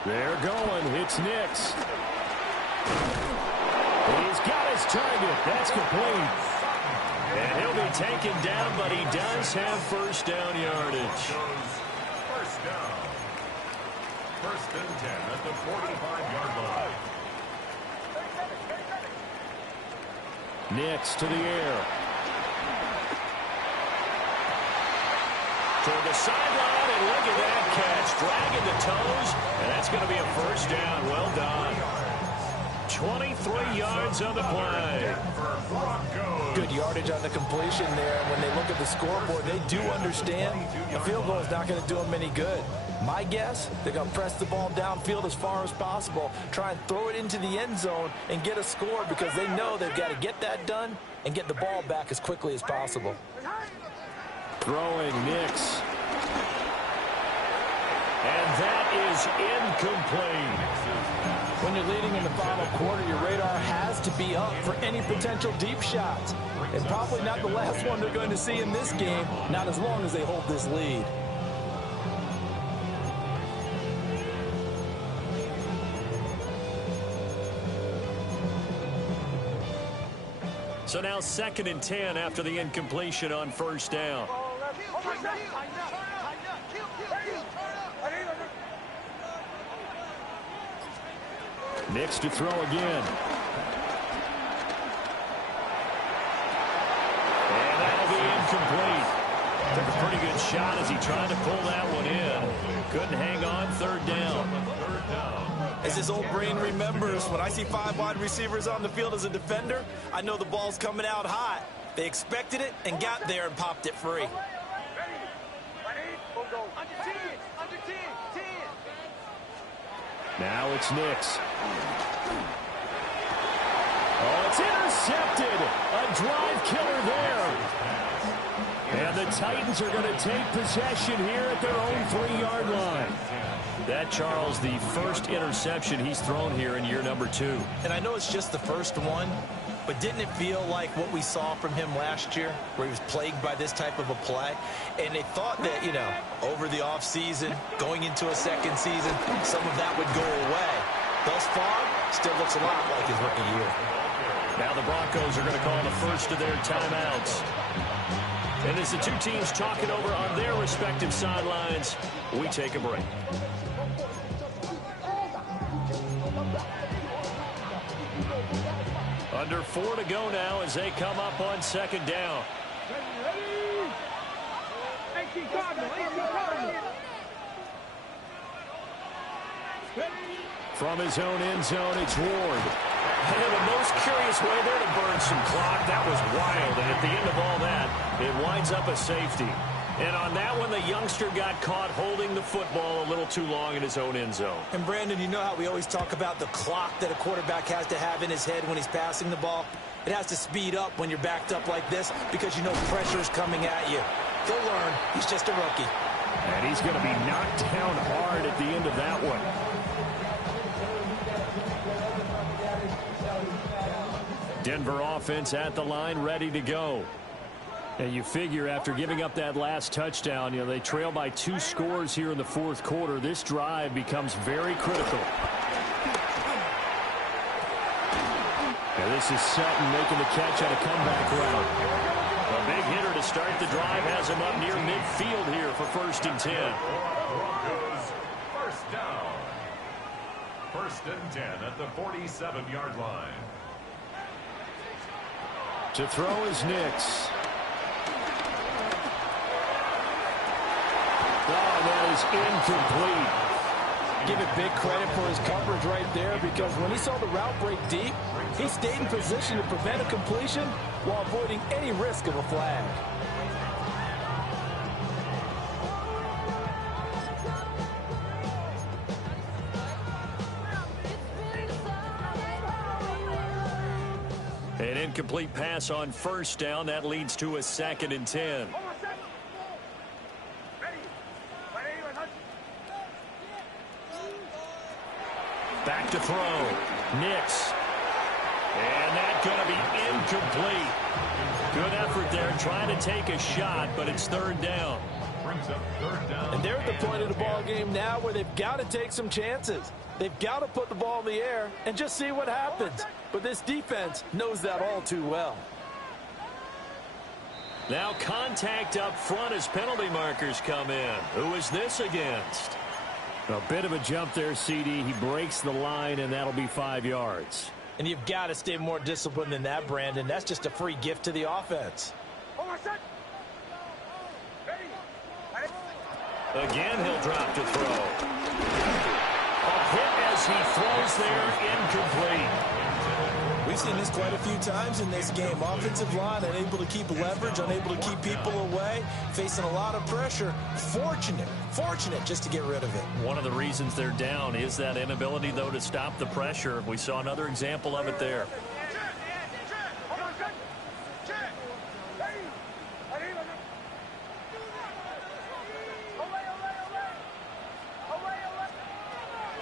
They're going. It's Nix. He's got his target. That's complete. And he'll be taken down, but he does have first down yardage. First down. 1st and 10 at the 45-yard line. Nix to the air. Toward the sideline, and look at that catch. Dragging the toes, and that's going to be a first down. Well done. 23 yards on the play. Good yardage on the completion there. When they look at the scoreboard, they do understand a field goal is not going to do them any good. My guess, they're going to press the ball downfield as far as possible, try and throw it into the end zone and get a score because they know they've got to get that done and get the ball back as quickly as possible. Throwing Nix. And that is incomplete. When you're leading in the final quarter, your radar has to be up for any potential deep shots. And probably not the last one they're going to see in this game, not as long as they hold this lead. So now 2nd and 10 after the incompletion on first down. Nix to throw again. And that'll be incomplete. Took a pretty good shot as he tried to pull that one in. Couldn't hang on. 3rd down. As his old brain remembers, when I see 5 wide receivers on the field as a defender, I know the ball's coming out hot. They expected it and got there and popped it free. Now it's Nix. Oh, it's intercepted. A drive killer there. And the Titans are going to take possession here at their own 3-yard line. That, Charles, the first interception he's thrown here in year number 2. And I know it's just the first one, but didn't it feel like what we saw from him last year, where he was plagued by this type of a play? And they thought that, you know, over the offseason, going into a second season, some of that would go away. Thus far, still looks a lot like his rookie year. Now the Broncos are going to call the first of their timeouts. And as the two teams talk it over on their respective sidelines, we take a break. Under 4 to go now as they come up on 2nd down. From his own end zone, it's Ward. And the most curious way there to burn some clock. That was wild. And at the end of all that, it winds up a safety. And on that one, the youngster got caught holding the football a little too long in his own end zone. And, Brandon, you know how we always talk about the clock that a quarterback has to have in his head when he's passing the ball? It has to speed up when you're backed up like this because you know pressure's coming at you. He'll learn. He's just a rookie. And he's going to be knocked down hard at the end of that one. Denver offense at the line, ready to go. And you figure after giving up that last touchdown, you know, they trail by 2 scores here in the 4th quarter. This drive becomes very critical. And And this is Sutton making the catch on a comeback route. A big hitter to start the drive has him up near midfield here for 1st and 10. Broncos first down. 1st and 10 at the 47-yard line. To throw is Nix. Oh, that is incomplete. Give it big credit for his coverage right there, because when he saw the route break deep, he stayed in position to prevent a completion while avoiding any risk of a flag. An incomplete pass on 1st down. That leads to a 2nd and 10. Back to throw. Nix. And that's going to be incomplete. Good effort there trying to take a shot, but it's 3rd down. Brings up 3rd down. And they're at the point of the ball game now where they've got to take some chances. They've got to put the ball in the air and just see what happens. But this defense knows that all too well. Now contact up front as penalty markers come in. Who is this against? A bit of a jump there, CD. He breaks the line, and that'll be 5 yards. And you've got to stay more disciplined than that, Brandon. That's just a free gift to the offense. Again, he'll drop to throw. A hit as he throws there, incomplete. We've seen this quite a few times in this game. Offensive line unable to keep leverage, unable to keep people away, facing a lot of pressure. Fortunate just to get rid of it. One of the reasons they're down is that inability, though, to stop the pressure. We saw another example of it there.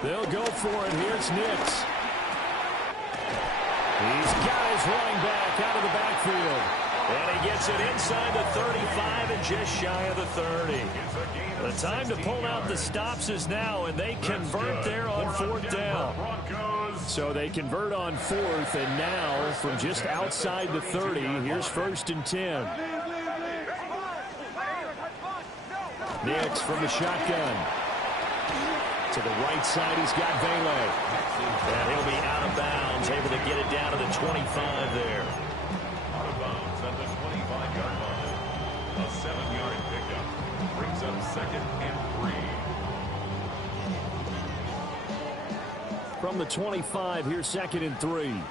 They'll go for it. Here's Nix. He's got his running back out of the backfield. And he gets it inside the 35 and just shy of the 30. The time to pull out the stops is now, and they convert there on 4th down. So they convert on 4th, and now from just outside the 30, here's 1st and 10. Nix from the shotgun. To the right side, he's got Vele. And he'll be out of bounds, able to get it down to the 25 there. Out of bounds at the 25-yard line. A 7-yard pickup brings up 2nd and 3. From the 25, here's 2nd and 3.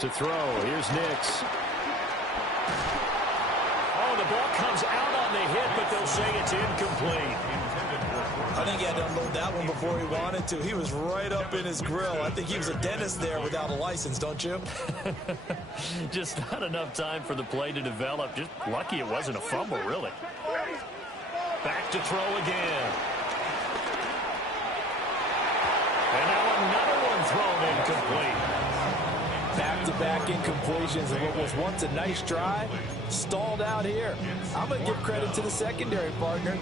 To throw, here's Nix. Oh, the ball comes out on the hit, but they'll say it's incomplete. I think he had to unload that one before he wanted to. He was right up in his grill. I think he was a dentist there without a license, don't you? Just not enough time for the play to develop. Just lucky it wasn't a fumble, really. Back to throw again. And now another one thrown incomplete. Back-to-back incompletions of what was once a nice drive, stalled out here. I'm going to give credit to the secondary partner.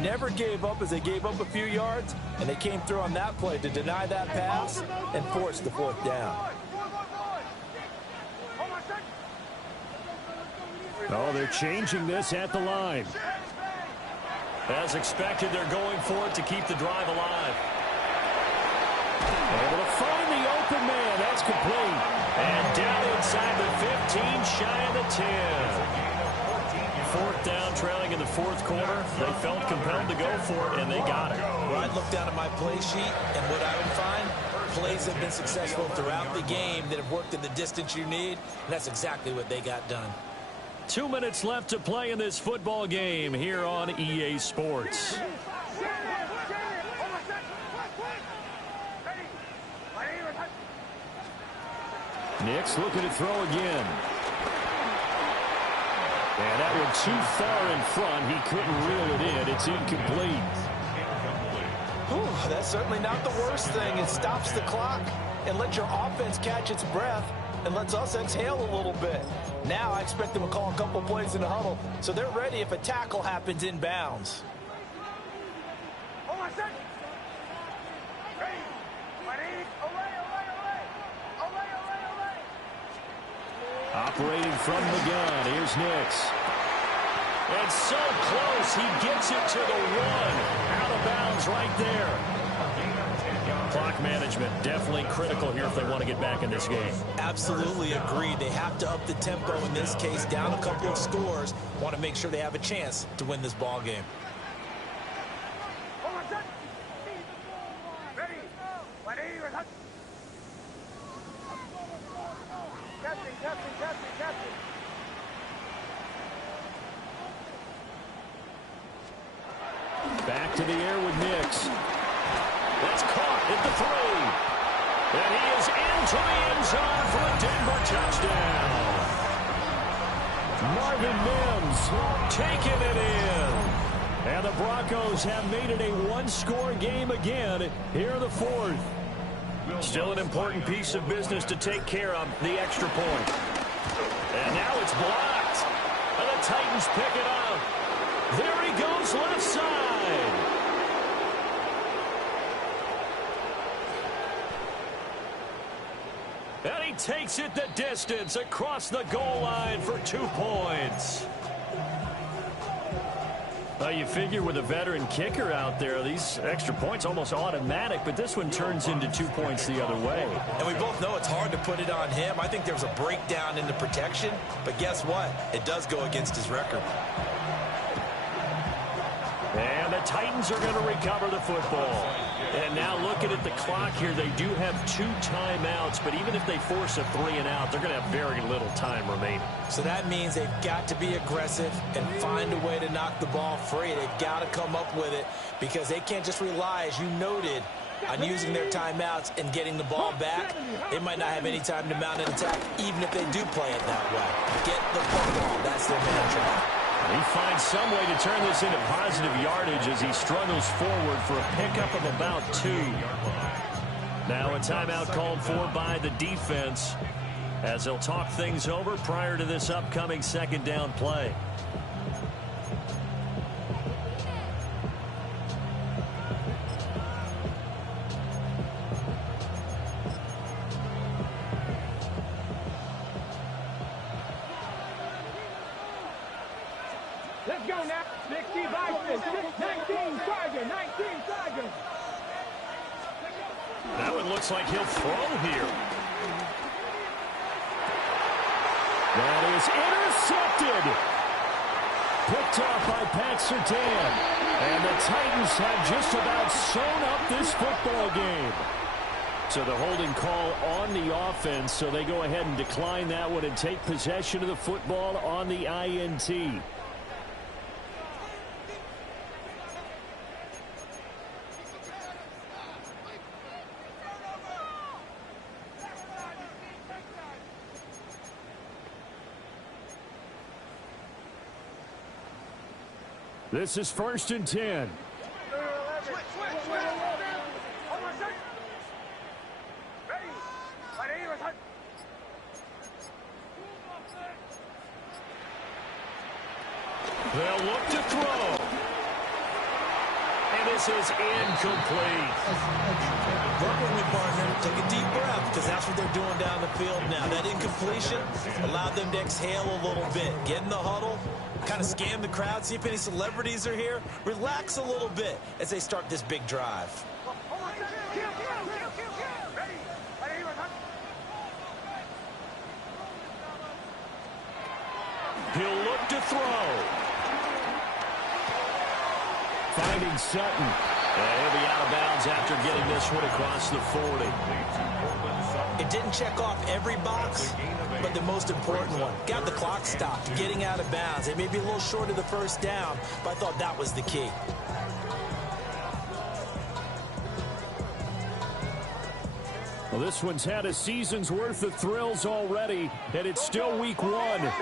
Never gave up as they gave up a few yards, and they came through on that play to deny that pass and force the 4th down. Oh, they're changing this at the line. As expected, they're going for it to keep the drive alive. Able to find the open man. That's complete. And down inside the 15, shy of the 10. 4th down, trailing in the 4th quarter. They felt compelled to go for it, and they got it. Well, I'd look down at my play sheet, and what I would find, plays have been successful throughout the game that have worked in the distance you need, and that's exactly what they got done. 2 minutes left to play in this football game here on EA Sports. Nix looking to throw again. And that one too far in front. He couldn't reel it in. It's incomplete. Whew, that's certainly not the worst thing. It stops the clock and lets your offense catch its breath and lets us exhale a little bit. Now I expect them to call a couple plays in the huddle so they're ready if a tackle happens inbounds. Operating from the gun, here's Nix. And so close, he gets it to the one. Out of bounds right there. Clock management definitely critical here if they want to get back in this game. Absolutely agreed. They have to up the tempo in this case, down a couple of scores. Want to make sure they have a chance to win this ball game. Back to the air with Nix. That's caught at the 3. And he is into the end zone for a Denver touchdown. Marvin Mims taking it in. And the Broncos have made it a one-score game again here in the 4th. Still an important piece of business to take care of, the extra point. And now it's blocked. And the Titans pick it up. There he goes left side. And he takes it the distance across the goal line for 2 points. Well, you figure with a veteran kicker out there, these extra points almost automatic, but this one turns into 2 points the other way. And we both know it's hard to put it on him. I think there's a breakdown in the protection, but guess what? It does go against his record. And the Titans are going to recover the football. And now looking at the clock here, they do have 2 timeouts, but even if they force a 3-and-out, they're going to have very little time remaining. So that means they've got to be aggressive and find a way to knock the ball free. They've got to come up with it because they can't just rely, as you noted, on using their timeouts and getting the ball back. They might not have any time to mount an attack, even if they do play it that way. Get the football. That's their mantra. He finds some way to turn this into positive yardage as he struggles forward for a pickup of about 2. Now a timeout called for by the defense as they'll talk things over prior to this upcoming second down play. Let's go now. 60 Vikings, 19 Tiger, 19 Tiger. That one looks like he'll throw here. That is intercepted. Picked off by Pat Surtain. And the Titans have just about sewn up this football game. So the holding call on the offense, so they go ahead and decline that one and take possession of the football on the INT. This is 1st and 10. They'll look to throw. And this is incomplete. Work with me, partner. Take a deep breath, because that's what they're doing down the field now. That incompletion allowed them to exhale a little bit. Get in the huddle, kind of scan the crowd, see if any celebrities are here. Relax a little bit as they start this big drive. He'll look to throw. Finding Sutton. And he'll be out of bounds after getting this one across the 40. It didn't check off every box, but the most important one. Got the clock stopped, getting out of bounds. It may be a little short of the first down, but I thought that was the key. Well, this one's had a season's worth of thrills already, and it's still week 1.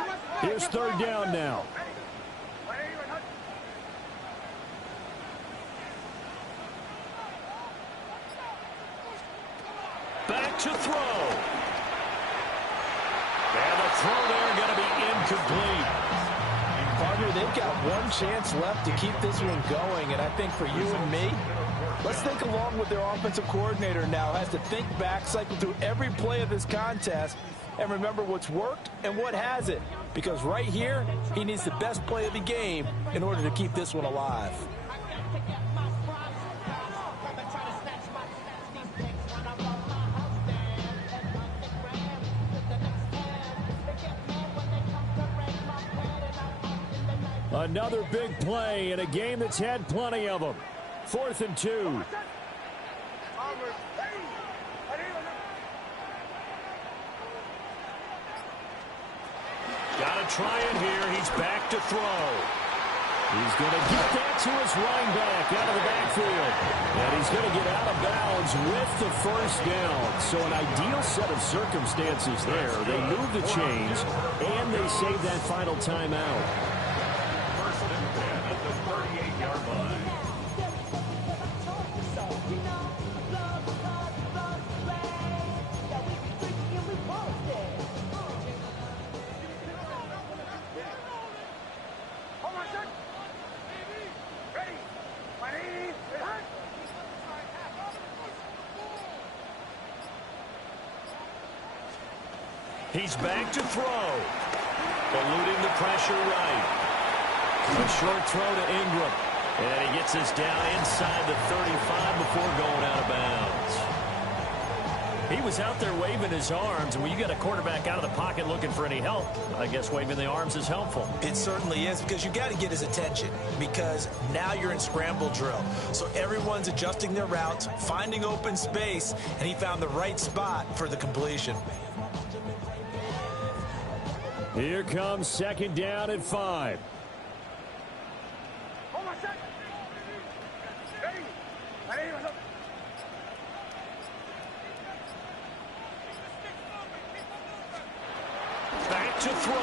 Here's 3rd down now. Back to throw. And the throw there going to be incomplete. Partner, they've got one chance left to keep this one going, and I think for you and me, Let's think along with their offensive coordinator now. Has to think back, cycle through every play of this contest, and remember what's worked and what hasn't. Because right here, he needs the best play of the game in order to keep this one alive. Another big play in a game that's had plenty of them. 4th and 2. Got to try it here. He's back to throw. He's going to get that to his running back out of the backfield. And he's going to get out of bounds with the first down. So an ideal set of circumstances there. They move the chains, and they save that final timeout. First and 10 at the 38-yard line. He's back to throw. Eluding the pressure right. A short throw to Ingram. And he gets this down inside the 35 before going out of bounds. He was out there waving his arms, and when you got a quarterback out of the pocket looking for any help, I guess waving the arms is helpful. It certainly is, because you got to get his attention, because now you're in scramble drill. So everyone's adjusting their routes, finding open space, and he found the right spot for the completion. Here comes 2nd down and 5. Back to throw.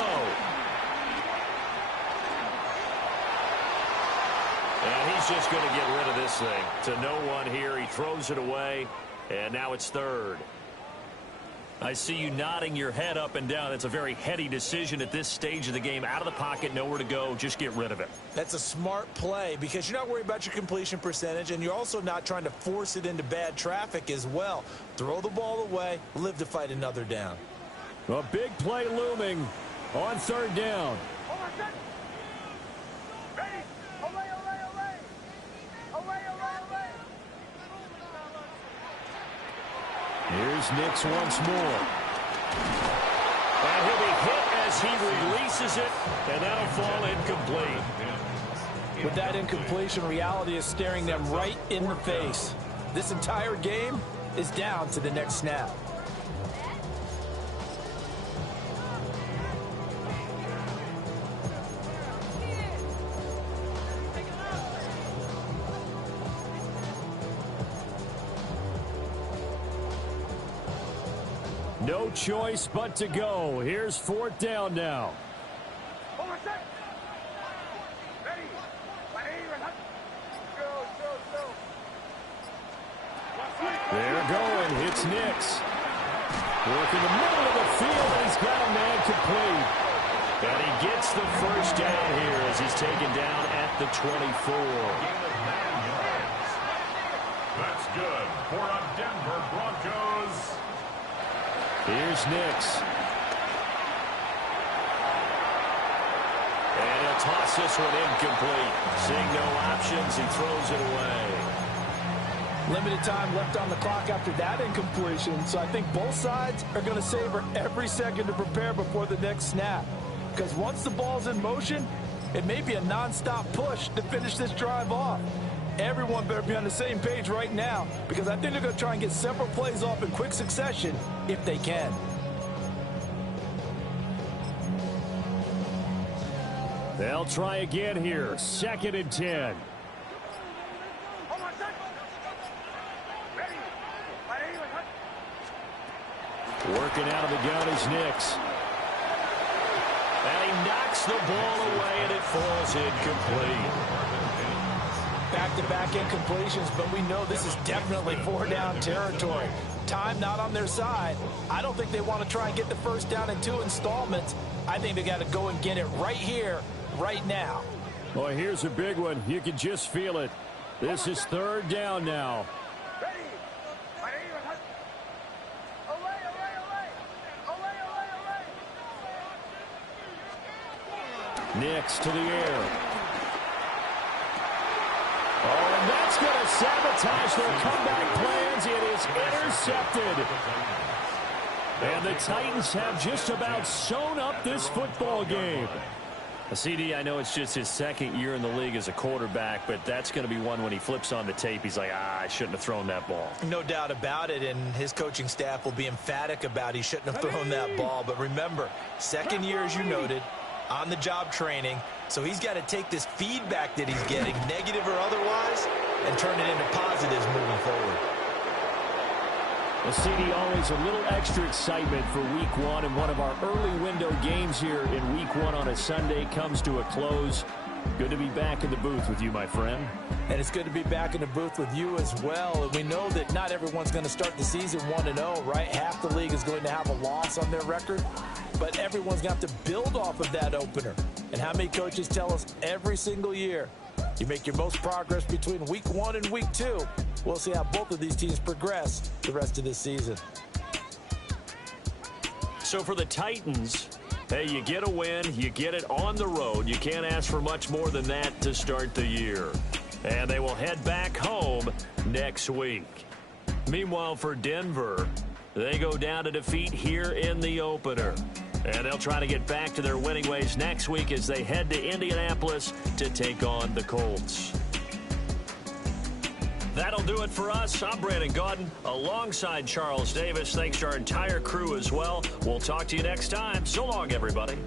And he's just going to get rid of this thing. To no one here. He throws it away, and now it's 3rd. I see you nodding your head up and down. It's a very heady decision at this stage of the game. Out of the pocket, nowhere to go. Just get rid of it. That's a smart play, because you're not worried about your completion percentage, and you're also not trying to force it into bad traffic as well. Throw the ball away, live to fight another down. A big play looming on 3rd down. Here's Nix once more. And he'll be hit as he releases it, and that'll fall incomplete. With that incompletion, reality is staring them right in the face. This entire game is down to the next snap. No choice but to go. Here's 4th down now. They're going. It's Nix. Working the middle of the field. He's got a man complete. And he gets the first down here as he's taken down at the 24. That's good for a Denver Broncos. Here's Nix. And he'll toss this one incomplete. Seeing no options, he throws it away. Limited time left on the clock after that incompletion, so I think both sides are going to savor every second to prepare before the next snap. Because once the ball's in motion, it may be a non-stop push to finish this drive off. Everyone better be on the same page right now, because I think they're going to try and get several plays off in quick succession if they can. They'll try again here. 2nd and 10. Working out of the gun is Nix. And he knocks the ball away, and it falls incomplete. Back-to-back incompletions, but we know this is definitely 4-down territory. Time not on their side. I don't think they want to try and get the first down in 2 installments. I think they got to go and get it right here, right now. Boy, here's a big one. You can just feel it. This is third down now. Nix to the air. Oh, and that's going to sabotage their comeback plans. It is intercepted. And the Titans have just about sewn up this football game. CD, I know it's just his second year in the league as a quarterback, but that's going to be one when he flips on the tape. He's like, I shouldn't have thrown that ball. No doubt about it, and his coaching staff will be emphatic about he shouldn't have thrown that ball. But remember, second year, as you noted, on-the-job training, so he's got to take this feedback that he's getting, negative or otherwise, and turn it into positives moving forward. Well, CD, always a little extra excitement for Week 1, and one of our early window games here in Week 1 on a Sunday comes to a close. Good to be back in the booth with you, my friend. And it's good to be back in the booth with you as well. And we know that not everyone's going to start the season 1-0, right? Half the league is going to have a loss on their record. But everyone's going to have to build off of that opener. And how many coaches tell us every single year, you make your most progress between Week 1 and Week 2. We'll see how both of these teams progress the rest of this season. So for the Titans, hey, you get a win, you get it on the road. You can't ask for much more than that to start the year. And they will head back home next week. Meanwhile, for Denver, they go down to defeat here in the opener. And they'll try to get back to their winning ways next week as they head to Indianapolis to take on the Colts. That'll do it for us. I'm Brandon Gaudin alongside Charles Davis. Thanks to our entire crew as well. We'll talk to you next time. So long, everybody.